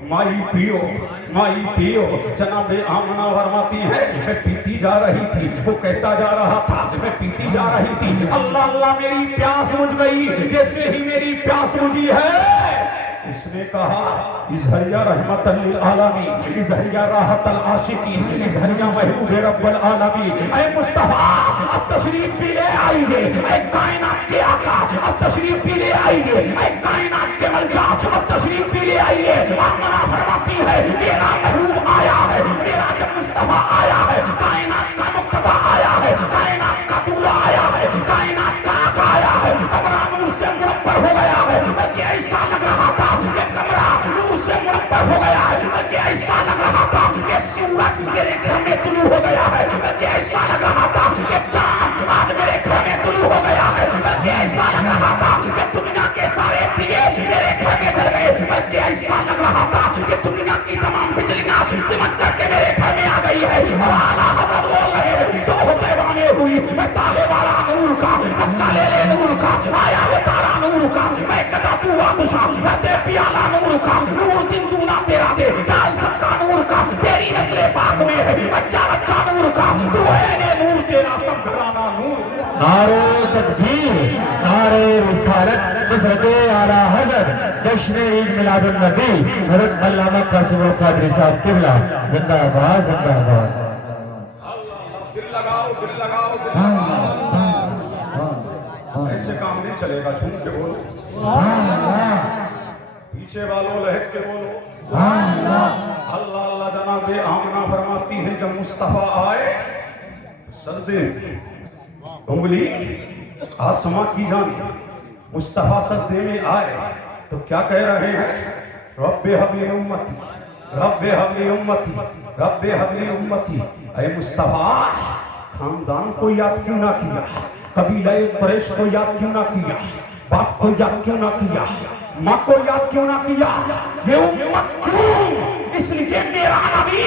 مائی پیو مائی پیو، جناب آمنہ فرماتی ہے میں پیتی جا رہی تھی، وہ کہتا جا رہا تھا میں پیتی جا رہی تھی، اللہ اللہ میری پیاس بجھ گئی، جیسے ہی میری پیاس بجھی ہے اس نے کہا اظہریہ رحمت للعالمین، اظہریہ راحت العاشقین، اظہریہ محبوب رب العالمین، اے مصطفیٰ اب تشریف بھی لے آئیے، اے کائنات کے آقا اب تشریف بھی لے آئیے، اے کائنات کے ملجا اب تشریف بھی لے آئیے۔ آمنہ فرماتی ہے میرا محبوب آیا ہے، میرا جب مصطفیٰ آیا ہے، کائنات کا مقتدی آیا ہے، کائنات کا دولہ آیا ہے، کائنات کا آقا آیا ہے، کمرہ نور سے منور ہو گیا ہے، بلکہ ایسا لگ رہا تھا یہ کمرہ نور سے منور ہو گیا ہے، بلکہ ایسا لگ رہا تھا کہ سورج میرے گھر میں طلوع ہو گیا ہے، بلکہ ایسا لگ رہا تھا کہ چاند آج میرے گھر میں طلوع ہو گیا ہے، بلکہ ایسا لگ رہا تھا کہ دنیا کے سارے دیے میرے گھر میں جل گئے، بلکہ ایسا لگ رہا تھا کہ دنیا کی تمام بجلیاں سمٹ کر کے میرے گھر میں آ گئی ہے، اور اعلیٰ حضرت بول رہے ہیں جو ہوتے بانے ہوئی میں تالے والا نور کا، سب کا لے لے نور کا، آیا ہے تارا نور کا، میں کدا تو بادشاہ میں تے پیالہ نور کا، نور دن دونا تیرا دے ڈال سب کا نور کا، تیری نسل پاک میں ہے بچہ بچہ نور کا، تو ہے نور تیرا سب گھرانہ نور۔ نعرہ تکبیر، نعرہ رسالت، حضرت اعلیٰ حضرت جشن عید میلاد النبی حضرت علامہ قاسم القادری صاحب قبلہ زندہ باد زندہ باد۔ دل لگاؤ دل لگاؤ دل لگاؤ، ایسے کام نہیں چلے گا، جھوم کے بولو پیچھے والوں لہک کے بولو اللہ اللہ۔ جناب آمنہ فرماتی ہے جب مصطفیٰ آئے سجدے انگلی آسماں کی جانب، مصطفیٰ سجدے میں آئے تو کیا کہہ رہے ہیں رب ہب لی امتی رب ہب لی امتی رب ہب لی امتی۔ اے مصطفیٰ خاندان کو یاد کیوں نہ کیا، قبیلہ قریش کو یاد کیوں نہ کیا، باپ کو یاد کیوں نہ کیا، ماں کو یاد کیوں نہ کیا، یہ امت کیوں؟ اس لیے میرا نبی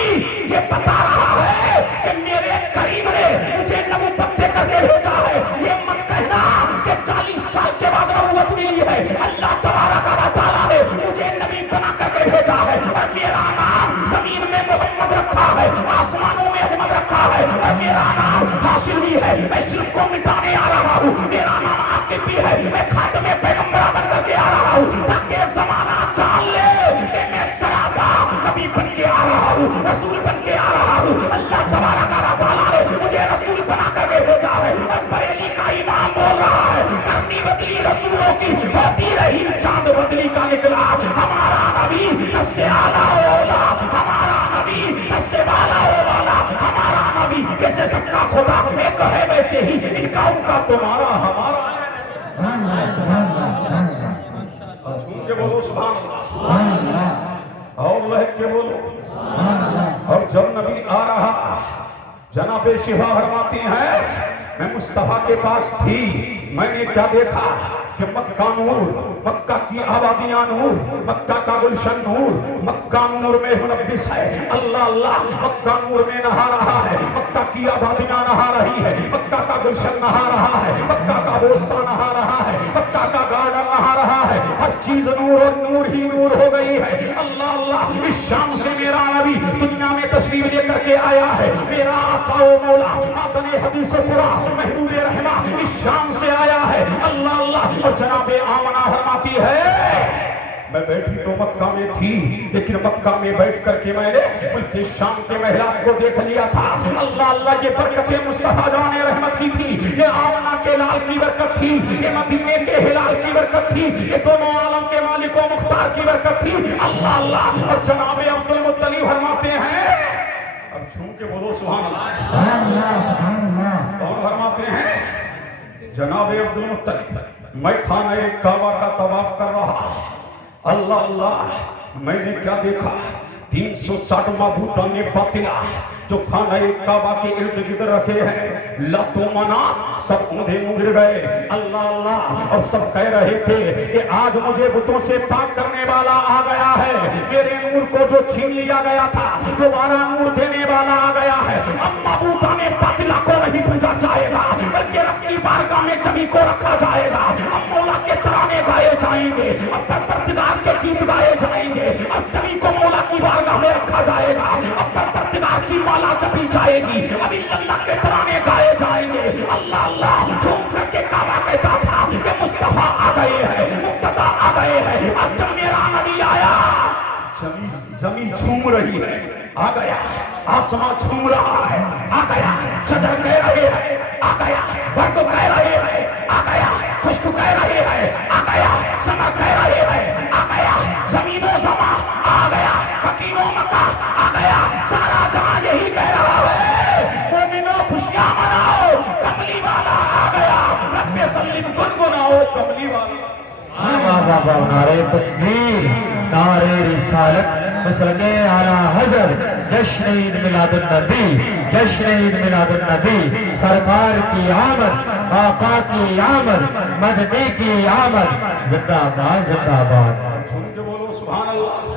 یہ بتا رہا ہے کہ میرے کریم نے مجھے نبوت دے کر کے بھیجا ہے، یہ مت کہنا کہ 40 سال کے بعد نبوت ملی ہے، اللہ تبارک و تعالیٰ نے مجھے نبی بنا کر کے بھیجا ہے، اور میرا نام زمین میں محمد رکھا ہے، آسمانوں میں احمد رکھا ہے، اور میرا نام حاشر بھی ہے، میں شرک کو مٹانے آ رہا ہوں، میرا نام عاقب بھی ہے، میں خاتم پیغمبر بن کر کے آ رہا ہوں، تاکہ زمانہ جان لے کہ میں سراپا نبی بن کے آ رہا ہوں، رسول بن کے آ رہا ہوں۔ اللہ تبارک و تعالیٰ نے مجھے رسول بنا کر کے بھیجا ہے، اور بریلی کا امام بول رہا ہے کرنی بدلی رسولوں کی ہوتی رہی چاند بدلی کا نکلا، ہمارا نبی سب سے اعلیٰ اولا، ہمارا نبی سب سے بالا اولا، ہمارا نبی کس سے سب کا خدا ایک ہے ویسے ہی ان کا ان کا تمہارا ہمارا سبحان اللہ سبحان اللہ سبحان اللہ چھوم کے بولو سبحان اللہ سبحان اللہ اور لہک کے بولو سبحان اللہ اور جب نبی آ رہا جناب شفا فرماتی ہیں میں مصطفیٰ کے پاس تھی میں نے کیا دیکھا کہ مکہ نور مکہ کی آبادیاں نور مکہ کا گلشن نور مکہ نور میں منبس ہے اللہ اللہ مکہ نور میں نہا رہا ہے مکہ کی آبادیاں نہا رہی ہے مکہ کا گلشن نہا رہا ہے مکہ کا بوستان نہا رہا ہے مکہ کا گارڈن نہا رہا ہے ہر چیز نور اور نور ہی نور ہو گئی ہے اللہ اللہ اس شام سے میرا نبی دنیا میں تشریف لے کر کے آیا ہے میرا آقا و مولا ماتن حدیث قرآن محبوب رحمہ اس شام سے آیا ہے اللہ اللہ اور جناب آمنہ فرماتی ہے میں بیٹھی تو مکہ میں تھی لیکن مکہ میں بیٹھ کر کے میں نے ملک شام کے محلات کو دیکھ لیا تھا اللہ اللہ یہ برکت مصطفیٰ جان رحمت کی تھی یہ آمنہ کے لال کی برکت تھی یہ مدینے کے ہلال کی برکت تھی یہ دونوں عالم کے مالک و مختار کی برکت تھی اللہ اللہ اور جناب عبد المطلب فرماتے ہیں اب چھوم کے بولو سبحان اللہ سبحان اللہ سبحان اللہ اور فرماتے ہیں جناب عبد المطلب میں خانہ کعبہ کا طواف کر رہا اللہ اللہ میں نے کیا دیکھا 360 معبودان باطلہ جو خانہ کعبہ کے ارد گرد رکھے ہیں لات و منات سب اندھے گر گئے اللہ اللہ اور سب کہہ رہے تھے کہ آج مجھے بتوں سے پاک کرنے والا آ گیا ہے میرے نور کو جو چھین لیا گیا تھا دوبارہ نور دینے والا آ گیا ہے اب معبودان باطلہ کو نہیں پوجا جائے گا بلکہ رب کی بارگاہ میں جمی کو رکھا جائے گا اب مولا کے ترانے گائے جائیں گے اب پروردگار کے گیت گائے جائیں گے اب جمی کو مولا کی بارگاہ میں رکھا جائے گا اب پروردگار کی مالا جپی جائے گی اب اللہ کے ترانے گائے جائیں گے اللہ اللہ جھوم کر کے کعبہ کہتا تھا کہ مصطفیٰ آ گئے ہیں مقتدی آ گئے ہیں اب جب میرا نبی آیا زمین جھوم رہی ہے آ گیا آسمان جھوم رہا ہے آ گیا شجر کہہ رہے ہیں آ گیا برگ کہہ رہے ہیں آ گیا خشک کہہ رہے ہیں آ گیا سما کہہ رہے ہیں آ گیا زمین و زمان آ گیا حکیم و مکہ آ گیا سارا جہاں یہی کہہ رہا ہے مومنو خوشیاں مناؤ کملی والا آ گیا رب سلم گنگناؤ کملی والا نعرہ تکبیر نعرہ رسالت مسلک اعلی حضرت جشن عید میلاد النبی جشن عید میلاد النبی سرکار کی آمد آقا کی آمد مدنی کی آمد زندہ باد زندہ باد سن کے بولو سبحان اللہ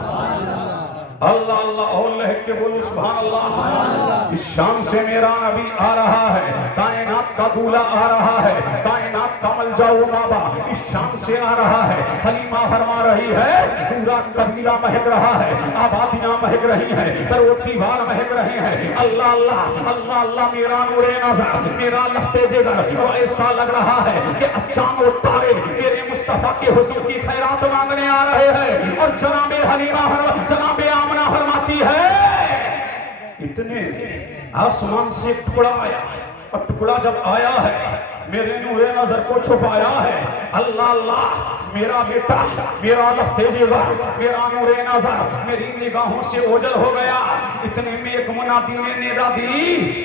اللہ اللہ اور لہک کے بولو سبحان اللہ اس شان سے میرا نبی آ رہا ہے کائنات کا دولہ آ رہا ہے کائنات کا ملجا و مابا اس شان سے آ رہا ہے حلیمہ فرما رہی ہے پورا قبیلہ مہک رہا ہے آبادیاں مہک رہی ہیں در و دیوار مہک رہے ہیں اللہ اللہ اللہ اللہ میرا نور نظر میرا لخت جگر وہ ایسا لگ رہا ہے کہ اچان و تارے میرے مصطفیٰ کے حسن کی خیرات مانگنے آ رہے ہیں اور جناب حلیمہ جناب آمنہ فرماتی ہے اتنے آسمان سے ٹکڑا آیا اور ٹکڑا جب آیا ہے میرے نور نظر کو چھپایا ہے اللہ اللہ میرا بیٹا میرا لخت جگر میرا نور نظر میری نگاہوں سے اوجل ہو گیا اتنے میں ایک منادی نے ندا دی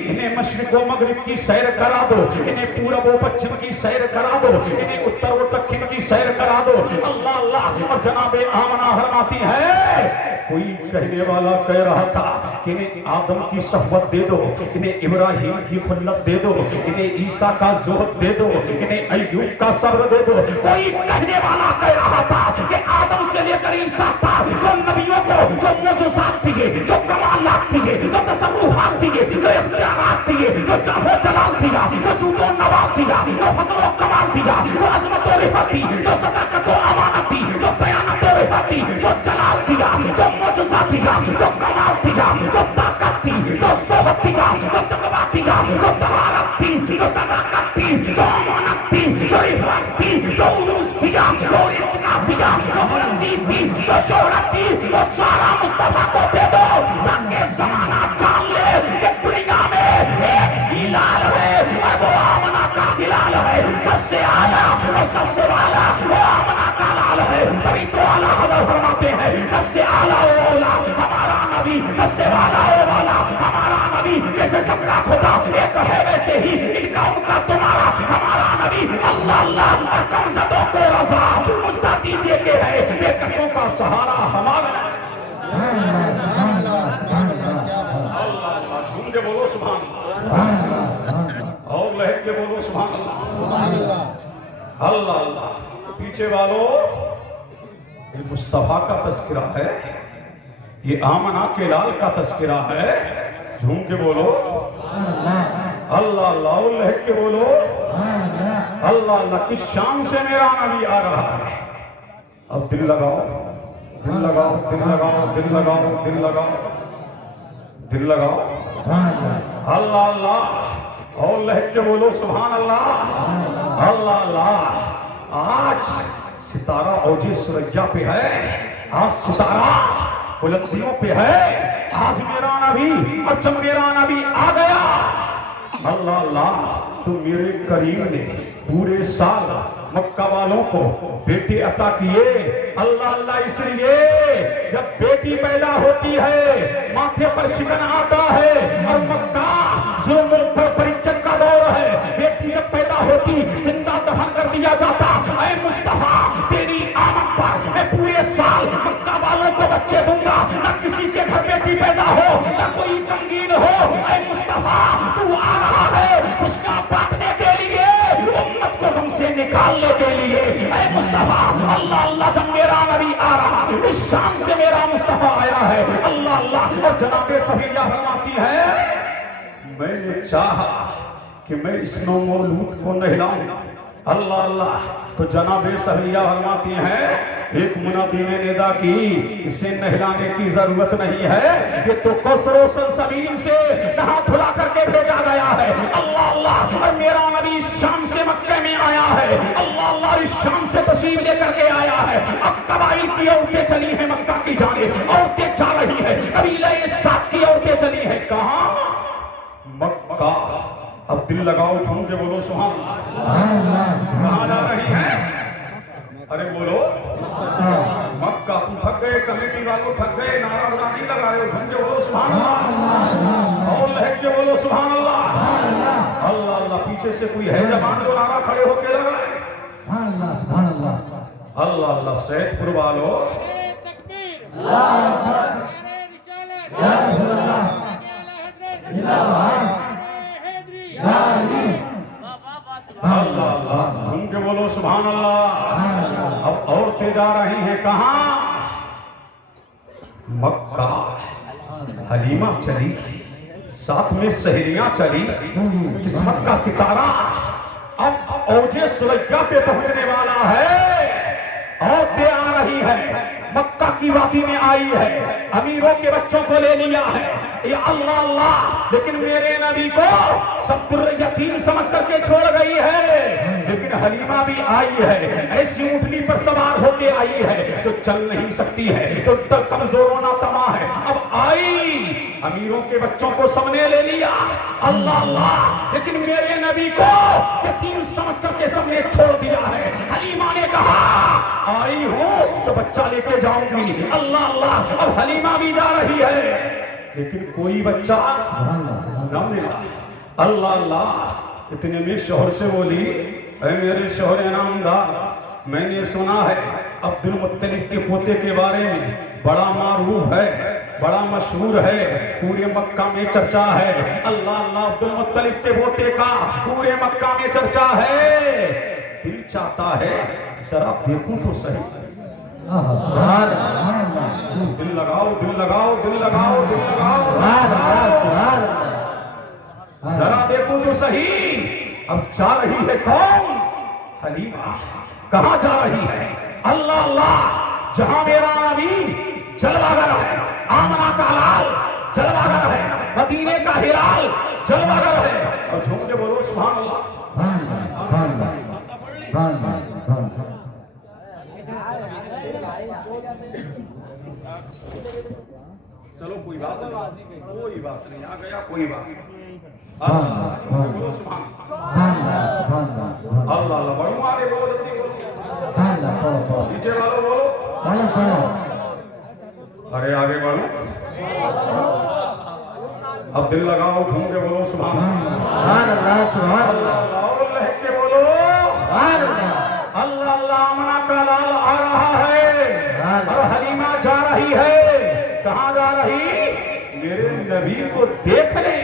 انہیں مشرق و مغرب کی سیر کرا دو انہیں پورب و پچھم کی سیر کرا دو انہیں اتر و دکھن کی سیر کرا دو اللہ اللہ اور جناب آمنہ فرماتی ہے کوئی کہنے والا کہہ رہا تھا کہ انہیں آدم کی صحبت دے دو انہیں ابراہیم کی خلت دے دو انہیں عیسیٰ کا زہد دے دو انہیں ایوب کا صبر دے دو کوئی کہنے والا کہہ رہا تھا کہ آدم سے لے کر عیسیٰ تھا جو نبیوں کو جو معجزات دیے جو کمالات دیے جو تصرفات دیے جو اختیارات دیے جو جاہ و جلال دیا جو جود و نواب دیا جو فضل و کمال دیا جو عظمت و رفعت دی جو صداقت و امانت دی جو دیانت و رفعت دی جو جلال دیا جو معجزات دیا جو کمال دیا جو طاقت دی جو صحبت دیا جو تقوی دیا جو طہارت دی جو صداقت دی جو امانت دی جو رفعت دی جو عروج دیا جو انتقام دیا جو بلندی دی جو شہرت دی وہ سارا مصطفیٰ کو دے دو تاکہ زمانہ جان لے کہ دنیا میں ایک ہلال ہے اور وہ آمنہ کا ہلال ہے سب سے اعلیٰ اور سب سے والا وہ آمنہ کا لال ہے تبھی تو اعلیٰ حضرت فرماتے ہیں سب سے اعلیٰ و اولا ہمارا نبی سب سے والا و والا ہمارا نبی نبی جیسے سب کا خدا ایک ہے ویسے ہی ان کا ان کا تمہارا ہمارا نبی اللہ اللہ اور کمزدوں کو رضا مجدہ دیجئے کہ ہے بے کسوں کا سہارا ہمارا سبحان اللہ کیا بات اللہ جھوم کے بولو سبحان اللہ اور لہک کے بولو سبحان اللہ سبحان اللہ اللہ اللہ پیچھے والوں یہ مصطفیٰ کا تذکرہ ہے یہ آمنہ کے لال کا تذکرہ ہے جھوم کے بولو اللہ اللہ اور لہک کے بولو اللہ اللہ کس شان سے میرا نبی آ رہا ہے اب دل لگاؤ دل لگاؤ دل لگاؤ دل لگاؤ دل لگاؤ دل لگاؤ اللہ اللہ اور لہک کے بولو سبحان اللہ اللہ اللہ آج ستارہ اوج سریا پہ ہے آج ستارہ بلندیوں پہ ہے آج میرا نبی اور جب میرا نبی آ گیا اللہ اللہ تو میرے کریم نے پورے سال مکہ والوں کو بیٹے عطا کیے اللہ اللہ اس لیے جب بیٹی پیدا ہوتی ہے ماتھے پر شکن آتا ہے اور مکہ ظلم پر پریچن کا دور ہے بیٹی جب پیدا ہوتی زندہ دفن کر دیا جاتا اے مصطفیٰ تیری آمد پر میں پورے سال مکہ والوں کو بچے دوں گا نہ کسی کے گھر بیٹی پیدا ہو نہ کوئی غمگین ہو اے مصطفیٰ تو آ رہا ہے خوشیاں بانٹنے کے لیے امت کو غم سے نکالنے کے لیے اے مصطفیٰ اللہ اللہ جب میرا نبی آ رہا اس شان سے میرا مصطفیٰ آیا ہے اللہ اللہ اور جناب صفیہ فرماتی ہے میں نے چاہا کہ میں اس نو مولود کو نہلاؤں اللہ اللہ تو جناب صفیہ فرماتی ہیں ایک منادی نے ندا کی اسے نہلانے کی ضرورت نہیں ہے یہ تو کوثر و سلسبیل سے نہا دھلا کر کے بھیجا گیا ہے اللہ اللہ اور میرا نبی شام سے مکہ میں آیا ہے اللہ اللہ اس شام سے تشریف لے کر کے آیا ہے اب قبائل کی عورتیں چلی ہیں مکہ کی جانب عورتیں جا رہی ہیں قبیلہ سات کی عورتیں چلی ہیں کہاں مکہ اب دل لگاؤ جھوم کے بولو سبحان اللہ کہاں جا رہی ہیں ارے بولو مکہ تم تھک گئے کمیٹی والوں تھک گئے نعرہ بنا نہیں لگا رہے ہو جھوم کے بولو سبحان اللہ اور لہک کے بولو سبحان اللہ اللہ اللہ پیچھے سے کوئی ہے جوان جو نعرہ کھڑے ہو کے لگائے اللہ اللہ سید پور والوں اللہ اللہ جھوم کے بولو سبحان اللہ اب عورتیں جا رہی ہیں کہاں مکہ حلیمہ چلی ساتھ میں سہیلیاں چلی قسمت کا ستارہ اب اوج سریا پہ پہنچنے والا ہے عورتیں آ رہی ہے مکہ کی وادی میں آئی ہے امیروں کے بچوں کو لے لیا ہے یہ اللہ اللہ لیکن میرے نبی کو سب یتیم سمجھ کر کے چھوڑ گئی ہے لیکن حلیمہ بھی آئی ہے ایسی اونٹنی پر سوار ہو کے آئی ہے جو چل نہیں سکتی ہے جو کمزور ہونا تما ہے اب آئی امیروں کے بچوں کو سب نے لے لیا اللہ اللہ لیکن میرے نبی کو یتیم سمجھ کر کے سب نے چھوڑ دیا ہے حلیمہ نے کہا آئی ہوں تو بچہ لے کے جاؤں گی اللہ اللہ اب حلیمہ بھی جا رہی ہے لیکن کوئی بچہ نہ ملا اللہ اللہ اتنے میں شوہر سے بولی اے میرے شوہر انعامدار میں نے سنا ہے عبد المطلب کے پوتے کے بارے میں بڑا معروف ہے بڑا مشہور ہے پورے مکہ میں چرچا ہے اللہ اللہ عبد المطلب کے پوتے کا پورے مکہ میں چرچا ہے دل چاہتا ہے ذرا دیکھوں تو صحیح دل لگاؤ دل لگاؤ دل لگاؤ دل لگاؤ ذرا دیکھو تو صحیح اب جا رہی ہے کون حلیمہ کہاں جا رہی ہے اللہ اللہ جہاں میرا نبی جلوہ گر ہے آمنہ کا لال جلوہ گر ہے مدینے کا ہلال جلوہ گر ہے اور جھوم کے بولو سبحان اللہ چلو کوئی بات نہیں آ گیا کوئی بات نہیں بولو سبحان اللہ اللہ بڑھوں آگے بولو نیچے والو بولو ارے آگے بڑھو اب دل لگاؤ جھوم کے بولو سبحان اللہ، سبحان اللہ سبحان اللہ اور لہج کے بولو سبحان اللہ اللہ اللہ۔ آمنہ کا لال آ رہا ہے سبحان اور حلیمہ جا رہی ہے، کہاں جا رہی؟ میرے نبی کو دیکھنے۔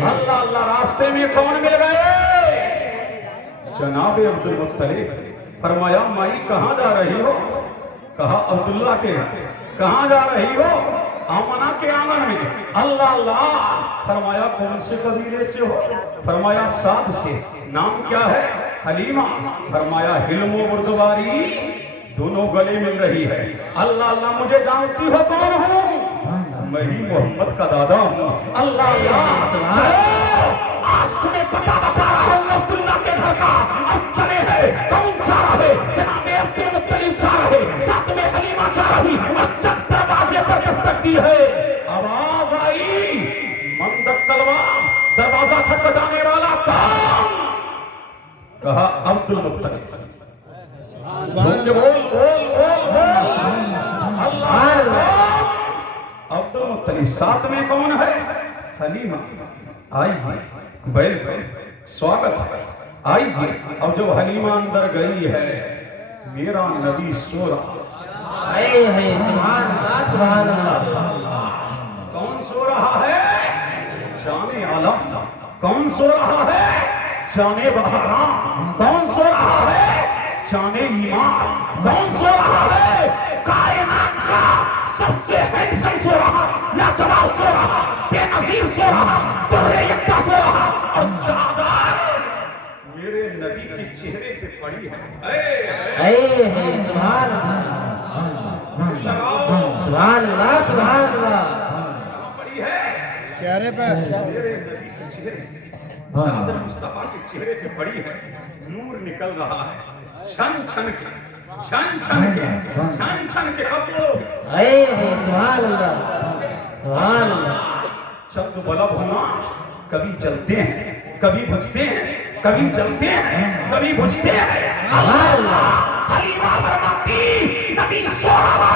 اللہ اللہ، راستے میں کون مل گئے؟ جناب عبد المطلب۔ فرمایا مائی کہاں جا رہی ہو؟ کہا عبداللہ کے۔ کہاں جا رہی ہو؟ آمنہ کے آنگن میں۔ اللہ اللہ، فرمایا کون سے قبیلے سے ہو؟ فرمایا سعد سے۔ نام کیا ہے؟ حلیمہ۔ فرمایا حلم و بردباری دونوں گلے مل رہی ہے۔ اللہ اللہ، مجھے جانتی ہو کون ہوں؟ میں ہی محمد کا دادا ہوں۔ اللہ اللہ، چلو آج تمہیں پتا بتا رہا ہوں عبداللہ کے گھر کا۔ اب چلے ہیں، کون جا رہے؟ جناب عبد المطلب جا رہے، ساتھ میں حلیمہ جا رہی۔ اور جب دروازے پر دستک دی ہے، آواز آئی، من دقلوا، دروازہ کھٹکھٹانے والا کون؟ کہا عبد المطلب۔ بول بول بول بول اللہ۔ عبد المطلب۔ ساتھ میں کون ہے؟ حلیمہ۔ آئی بیل پر سواگت ہے، آئی ہے۔ اب جب حلیمہ اندر گئی ہے، میرا نبی سو رہا ہے۔ سبحان اللہ سبحان اللہ کون سو رہا ہے؟ شان عالم۔ کون سو رہا ہے؟ شان بہرام۔ کون سو رہا ہے؟ شان ایمان۔ کون سو رہا ہے؟ کائنات کا سب سے ہینڈسم سو رہا، لاجواب سو رہا، بے نظیر سو رہا، درے یکتا سو رہا، اور چادر میرے نبی کے چہرے پہ پڑی ہے۔ سبحان اللہ سبحان اللہ پڑی ہے چہرے پہ میرے نبی کے چہرے، چادر مصطفیٰ کے چہرے پہ پڑی ہے، نور نکل رہا ہے، چھن چھن کے، چھن چھن کے، چھن چھن کے۔ اب بولو سبحان اللہ سبحان اللہ شبد بلب ہونا، کبھی جلتے ہیں، کبھی بجھتے ہیں، کبھی جلتے ہیں، کبھی بجھتے ہیں۔ اللہ اللہ، حلیمہ فرماتی نبی سو رہا،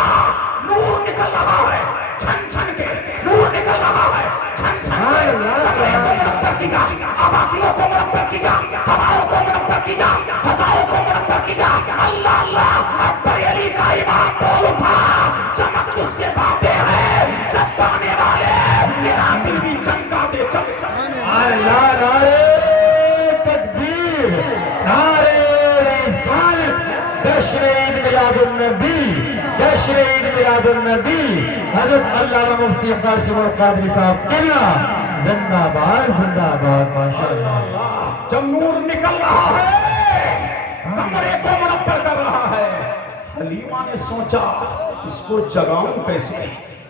نور نکل رہا ہے، چھن چھن کے، نور نکل رہا ہے، چھن چھن کے۔ کمرے کو منور کیا، آبادیوں کو منور کیا، ہواؤں کو منور کیا، فضاؤں کو منور کیا۔ اللہ اللہ، اب بریلی کا امام بول اٹھا، چمک تجھ سے باتیں ہیں، سب پانے والے، میرا دل بھی چمکا دے چمکا۔ اللہ نعرے تکبیر، نعرے رسالت، جشن عید میلاد النبی، جشن عید میلاد النبی، حضرت علامہ مفتی قاسم القادری صاحب قبلہ زندہ باد زندہ باد ماشاءاللہ۔ جب نور نکل رہا ہے، کمرے کو منور کر رہا ہے، حلیمہ نے سوچا اس کو جگاؤں کیسے،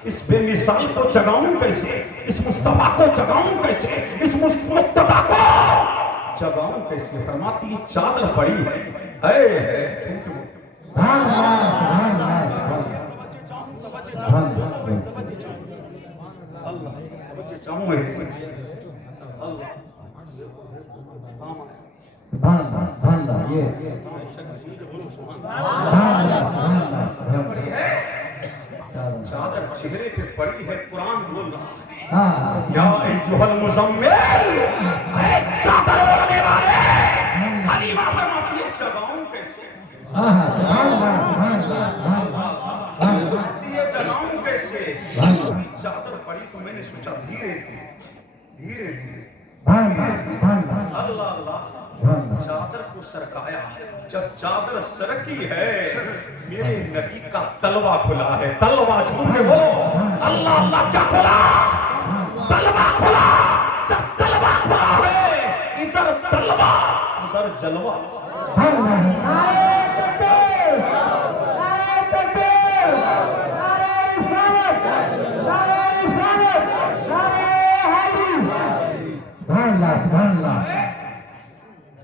اس بے مثال کو جگاؤں کیسے، اس مصطفیٰ کو جگاؤں کیسے، اس مقتدیٰ کو جگاؤں کیسے۔ فرماتی چادر پڑی ہے، اے سبحان اللہ سبحان اللہ سبحان اللہ چاہوں گے چادر چہرے پہ پڑی ہے، قرآن بول رہا ہے، یا ایھا المزمل، اے چادر اوڑھنے والے۔ حلیمہ فرماتی ہے جگاؤں کیسے، جگاؤں کیسے۔ چادر پڑی تو میں نے سوچا دھیرے دھیرے دھیرے، اللہ اللہ، چادر کو سرکایا۔ جب چادر سرکی ہے، میرے نبی کا تلوہ کھلا ہے۔ تلوہ جھوم کے بولو اللہ اللہ، کیا کھلا؟ تلوہ کھلا۔ جب تلوہ کھلا ہے، ادھر تلوہ ادھر جلوہ۔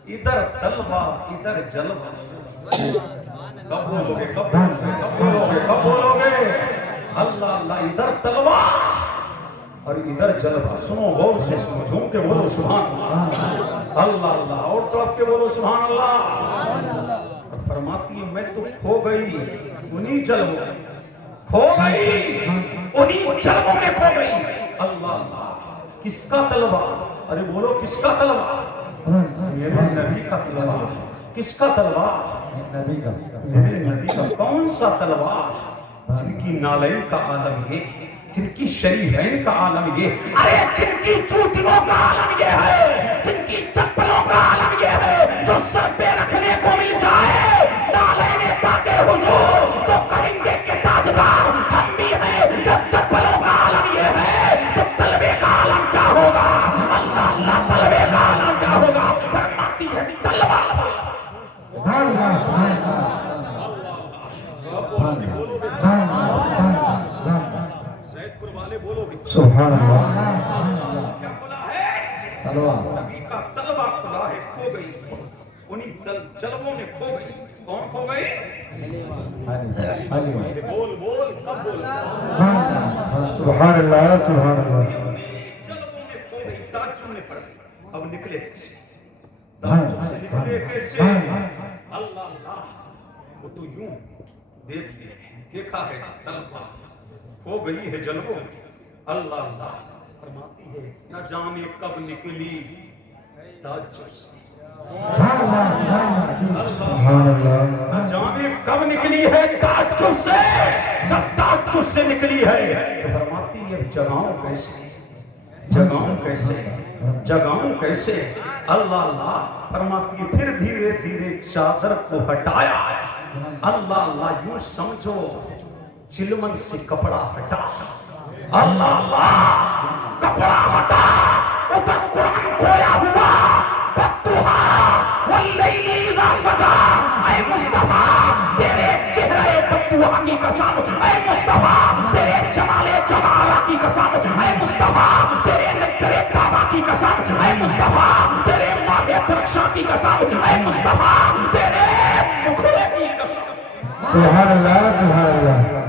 ادھر تلوہ ادھر جلوہ۔ کب بولو گے، کب بولو گے، کب بولو گے، کب بولو گے؟ اللہ اللہ، ادھر تلوہ اور ادھر جلوہ۔ سنو غور سے سنو، جھوم کے بولو سبحان اللہ، اللہ اللہ، اور طرف کے بولو سبحان اللہ۔ اور فرماتی ہے میں تو کھو گئی انہی جلووں، کھو گئی انہی جلووں میں کھو گئی۔ اللہ اللہ، کس کا طلبہ؟ ارے بولو کس کا طلبہ؟ میرے نبی کا طلبہ. کس کا طلبہ؟ میرے نبی کا. کون سا طلبہ؟ جن کی نالین کا عالم یہ، جن کی شریفین کا عالم یہ، ارے جن کی چوٹیوں کا عالم یہ ہے، جن کی چپلوں کا عالم یہ ہے، جو سر پہ رکھنے کو مل جائے نالین پاک حضور تو کہیں گے کہ تاجدار ہم بھی ہیں. جب چپلوں کا عالم یہ ہے تو طلبے کا عالم کیا ہوگا؟ اللہ اللہ، طلبے کا عالم کیا ہوگا؟ فرماتی ہے طلبہ. سیدپور والے بولو گے سبحان اللہ. کیا کھلا ہے؟ نبی کا طلبہ کھلا ہے، کھو گئی. انہی جلووں میں کھو گئی. کون کھو گئی؟ بول بول کب بول؟ سبحان اللہ سبحان اللہ. جلووں میں کھو گئی، تعجب میں پڑ گئی. اب نکلے کیسے؟ تعجب سے نکلے کیسے؟ اللہ اللہ، وہ تو یوں دیکھا ہے طلبہ ہو گئی ہے جلووں میں. اللہ اللہ فرماتی ہے نہ جانے کب نکلی تعجب سے. نہ جانے کب نکلی ہے تعجب سے. جب تعجب سے نکلی ہے تو فرماتی ہے جگاؤں کیسے، جگاؤں کیسے، جگاؤں کیسے. اللہ اللہ فرماتی ہے پھر دھیرے دھیرے چادر کو ہٹایا. اللہ اللہ یوں سمجھو چلمن سے کپڑا ہٹا. اللہ اللہ کپڑا ہٹا، اوپر قرآن کھویا ہوا. واللیل اذا سجا، اے مصطفیٰ تیرے چہرے بطوحا کی قسم، اے مصطفیٰ تیرے جمال جمالہ کی قسم، اے مصطفیٰ تیرے نکر کعبہ کی قسم، اے مصطفیٰ تیرے ماہ ترکشا کی قسم، اے مصطفیٰ تیرے مکھڑے کی قسم. سبحان اللہ سبحان اللہ.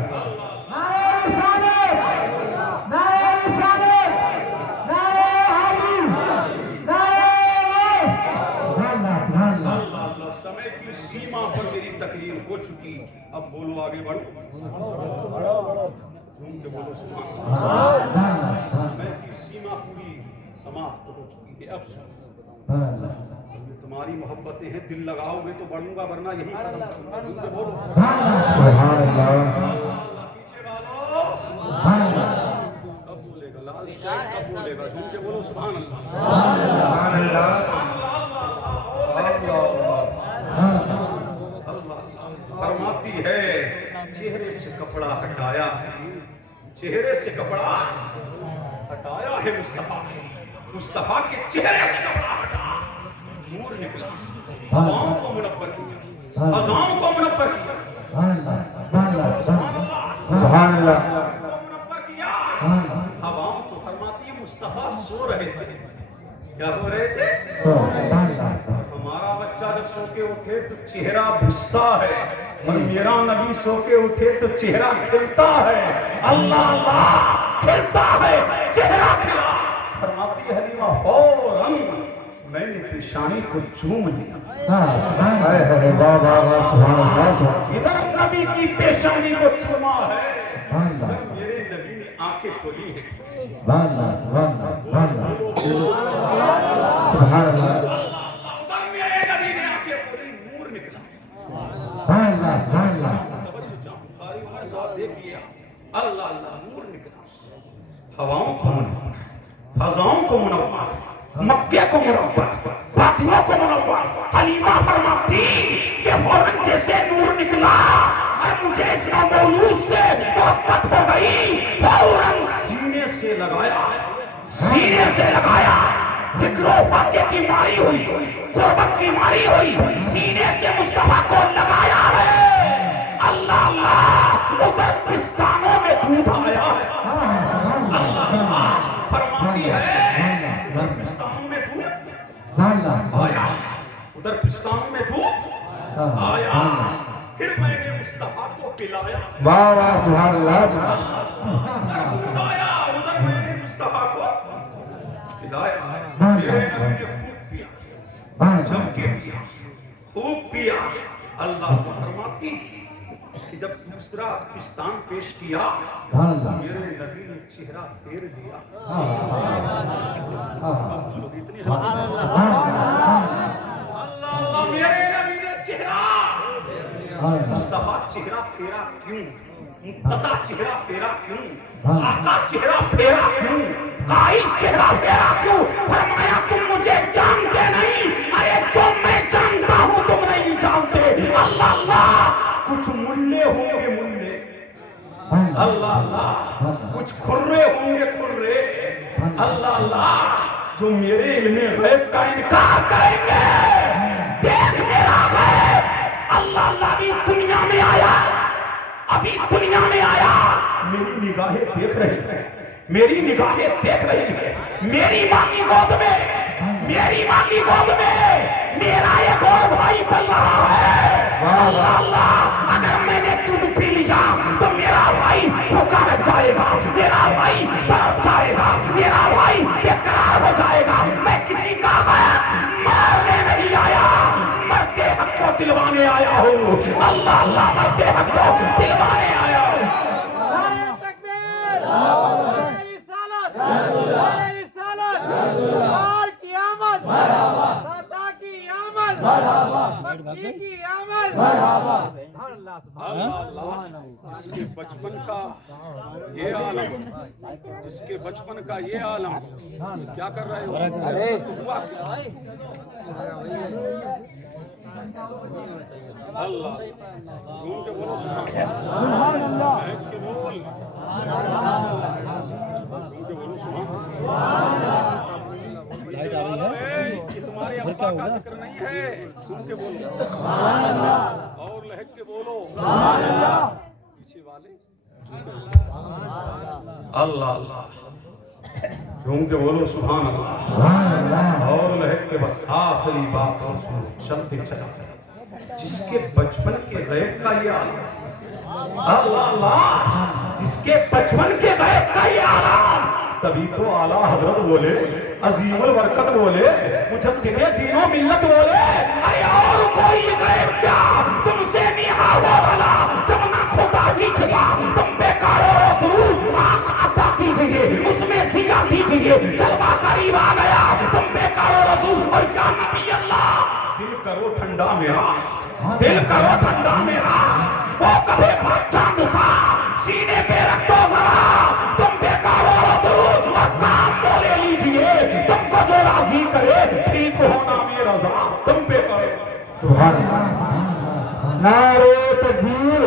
سمے کی سیما پر میری تقریر ہو چکی. اب بولو آگے بڑھو. جھوم کے بولو سبحان اللہ. سمے کی سیما پوری سماپت ہو چکی ہے. اب تمہاری محبتیں ہیں، دل لگاؤ گے تو بڑھوں گا، ورنہ یہی ختم کروں گا. جھوم کے بولو سبحان اللہ. پیچھے والو کب بولے گا؟ لال شاہ کب بولے گا؟ جھوم کے بولو سبحان اللہ. سبحان اللہ. فرماتی ہے چہرے سے کپڑا ہٹایا ہے، چہرے سے کپڑا ہٹایا ہے مصطفیٰ کے. مصطفیٰ کے چہرے سے کپڑا ہٹا، نور نکلا. ہواؤں کو منور کیا، فضاؤں کو منور کیا. سبحان اللہ. منور کیا ہواؤں کو. فرماتی ہے مصطفیٰ سو رہے تھے. کیا ہو رہے تھے؟ ہمارا بچہ جب سو کے اٹھے تو چہرہ بھستا ہے، اور میرا نبی سو کے اٹھے تو چہرہ کھلتا ہے. اللہ اللہ کھلتا ہے، چہرہ کھلا. فرماتی ہے حلیمہ فوراً میں نے پیشانی کو چوم لیا. واہ واہ واہ سبحان اللہ. ادھر نبی کی پیشانی کو چوما ہے، ادھر میرے نبی نے آنکھیں کھولی ہے. سبحان اللہ سبحان اللہ سبحان اللہ. ادھر میرے نبی نے آنکھیں کھولی، نور نکلا. سبحان اللہ سبحان اللہ. دیکھیے اللہ اللہ نور نکلا. ہواؤں کو منور، فضاؤں کو منور، مکے کو منور، باطنوں کو منور. حلیمہ فرماتی کہ فوراً جیسے نور نکلا اور مجھے اس مولود سے محبت ہو گئی، فوراً سینے سے لگایا، سینے سے لگایا. فکر و واقع کی ماری ہوئی، قربت کی ماری ہوئی، سینے سے مصطفیٰ کو لگایا ہے. اللہ اللہ ادھر پستانوں میں دودھ آیا ہے. اللہ اللہ فرماتی ہے ادھر پستانوں میں دودھ آیا، ادھر پستانوں میں دودھ آیا. پھر میں نے مصطفیٰ کو پلایا. واہ واہ سبحان اللہ. ادھر دودھ آیا، ادھر میں نے مصطفیٰ کو پلایا. میرے نبی نے خوب پیا، جم کے پیا، خوب پیا. اللہ فرماتی کہ جب دوسرا پاکستان پیش کیا سبحان اللہ میرے نبی نے چہرہ پھیر دیا. لوگ اتنی اللہ میرے نبی نے چہرہ مصطفیٰ چہرہ پھیرا کیوں؟ مقتدیٰ چہرہ پھیرا کیوں؟ آقا چہرہ پھیرا کیوں؟ قائد چہرہ پھیرا کیوں؟ فرمایا تم مجھے جانتے نہیں، ارے جو میں جانتا ہوں تم نہیں جانتے. اللہ اللہ کچھ ملے ہوں گے ملے، اللہ اللہ کچھ کھرے ہوں گے کھرے، اللہ اللہ جو میرے علم غیب کا انکار کریں گے. دیکھ میرا غیب اللہ اللہ ابھی دنیا میں آیا، ابھی دنیا میں آیا، میری نگاہیں دیکھ رہی ہیں، میری نگاہیں دیکھ رہی ہیں. میری ماں کی گود میں، میری ماں کی گود میں میرا ایک اور بھائی پل رہا ہے. اللہ اللہ اگر میں نے دودھ پی لیا تو میرا بھائی بھوکا رہ جائے گا، میرا بھائی تڑپ جائے گا، میرا بھائی بے قرار ہو جائے گا. میں کسی کا غیب مارنے نہیں آیا، مرتے حق کو دلوانے آیا ہوں. اللہ اللہ مرتے حق کو دلوانے آیا ہوں. نعرہ تکبیر، نعرہ رسالت، نعرہ رسالت، اور قیامت، ساتا کی آمد، مکی کی آمد. اس کے بچپن کا یہ عالم، اس کے بچپن کا یہ عالم کیا کر رہے ہو؟ اللہ جھوم کے بولو سبحان اللہ، بیٹھ کے بول، جھوم کے بولو سبحان اللہ. یہ تمہارے ابا کا ذکر نہیں ہے، جھوم کے بولو اور لہک کے بولو پیچھے والے. اللہ اللہ جھوم کے بولو سبحان اللہ اور لہک کے. بس آخری بات اور سنو چلتے چلتے، جس کے بچپن کے غیب کا یہ عالم، اللہ اللہ جس کے بچپن کے غیب کا یہ عالم، تبھی تو اعلیٰ حضرت بولے، عظیم البرکت بولے، مجدد دین و ملت بولے. ارے اور کوئی غیب کیا تم سے نہیں ہوا والا، جب نہ خدا ہی چھپا تم بیکار و ضرور آنکھ عطا کیجئے، اس میں سیاہ دیجئے، جلوہ قریب آ گیا، تم بیکار و رسول اور کیا نبی اللہ. دل کرو ٹھنڈا میرا، دل کرو ٹھنڈا میرا، وہ کبھی چاند سا سینے پہ رکھ دو ذرا. تم بیکار و ضرور اور کام بولے لیجئے، تم کو جو راضی کرے ٹھیک ہونا میں رضا تم پہ کرے. سبحان اللہ. نعرہ تکبیر،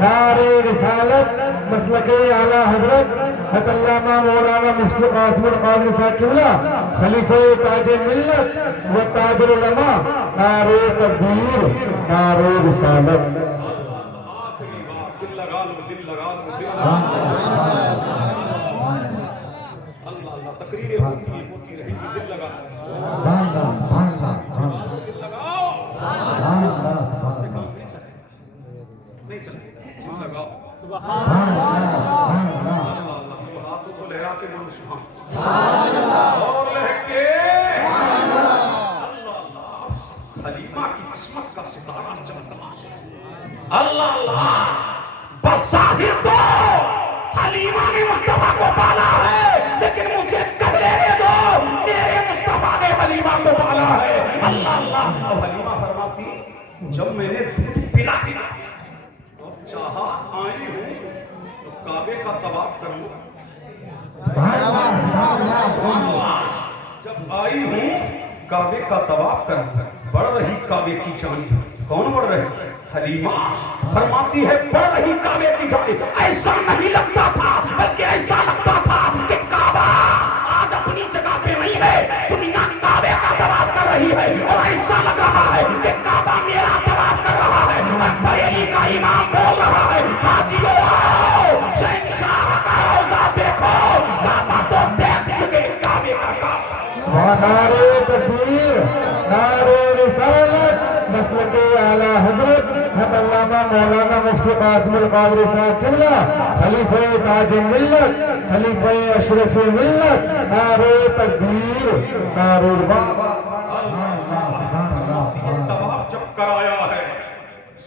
نعرہ رسالت، مسلک اعلیٰ حضرت حضرت علامہ مولانا مفتی قاسم القادری صاحب قبلہ خلیفہ تاج ملت و تاج العلماء. نعرہ تکبیر، نعرہ رسالت. آخری بات، دل لگا لو، دل لگا لو، دل لگا لو. اللہ اللہ تقریریں ہوتی رہیں گی، دل لگا لو، دل لگاؤ. ایسے کام نہیں چلے، نہیں چلے، دل لگاؤ. اللہ اللہ ہاتھوں کو لہرا کے بولو سبحان اور لہک کے اللہ اللہ. حلیمہ کی قسمت کا ستارہ چمکا. اللہ اللہ بظاہر تو حلیمہ نے مصطفیٰ کو پالا ہے، لیکن مجھے کب لینے دو، میرے مصطفیٰ نے حلیمہ کو پالا ہے. اللہ اللہ. اب حلیمہ فرماتی جب میں نے دودھ پلا دیا اور چاہا آئی ہوں تو کعبے کا طواف کر لوں. جب آئی ہوں کعبے کا طواف کر لوں. بڑھ رہی کعبے کی جانب. کون بڑھ رہی؟ حلیمہ فرماتی ہے بڑھ رہی کعبے کی جانب. ایسا نہیں لگتا تھا، بلکہ ایسا لگتا تھا کہ کعبہ آج اپنی جگہ پہ نہیں ہے، دنیا کعبے کا طواف کر رہی ہے. اور ایسا لگ رہا ہے کہ کعبہ میرا طواف کر رہا ہے. بریلی کا امام بول رہا ہے حاجیو آؤ، شہنشاہ کا روضہ دیکھو، کعبہ تو دیکھ چکے کعبے کا کعبہ. نعرہ تکبیر، نعرہ رسالت، مسلک اعلیٰ حضرت حضرت علامہ مولانا مفتی قاسم القادری صاحب قبلہ خلیفہ تاج ملت، خلیفہ اشرف ملت. نعرہ تکبیر، نعرہ طواف جب کرایا ہے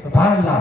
سبحان اللہ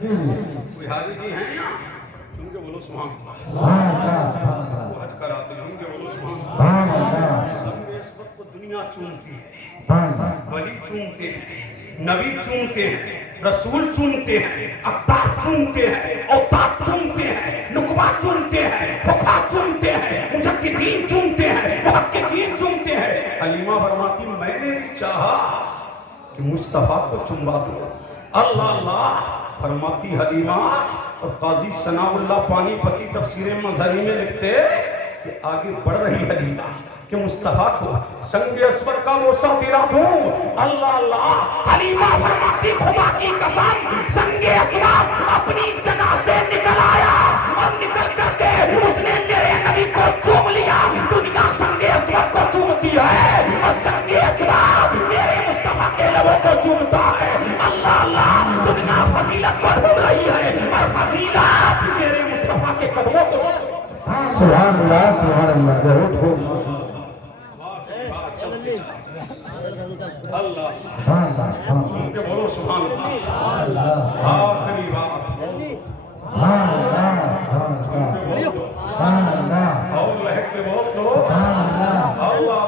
جی جی کوئی حاجی جی ہیں نا سن کے بولو سبحان اللہ. سبحان اللہ سبحان اللہ وہ حج کراتے ہیں ان کے بولو سبحان اللہ. سبحان اللہ سنگ اسود کو دنیا چونتی ہے، سبحان اللہ ولی چونتے ہیں، نبی چونتے ہیں، رسول چونتے ہیں، اقدار چونتے ہیں، اوتاد چونتے ہیں، نقبہ چونتے ہیں، فقہ چونتے ہیں، مجددین چونتے ہیں، محققین چونتے ہیں. حلیمہ فرماتی میں نے بھی چاہا کہ مصطفیٰ کو چنوا دو. اللہ اللہ فرماتی حلیمہ. اور قاضی ثناء اللہ پانی پتی تفسیر مظہری میں لکھتے کہ آگے بڑھ رہی حلیمہ کہ مصطفیٰ کو سنگ اسود کا بوسہ دلا دوں. اللہ اللہ حلیمہ فرماتی خدا کی قسم سنگ اسود اپنی جگہ سے نکل آیا اور نکل کر کے اس نے میرے نبی کو چوم لیا. دنیا سنگ اسود کو چومتی ہے اور سنگ اسود میرے مصطفیٰ کے لبوں کو چومتا ہے. اللہ اللہ دنیا فضیلت کو ڈھونڈ رہی ہے اور فضیلت میرے مصطفیٰ کے قدموں کو. سبحان اللہ سبحان اللہ بہت خوب اللہ سبحان اللہ سبحان سن کے بولو سبحان اللہ. اللہ آخری بات سبحان اللہ سبحان اللہ سن کے بولو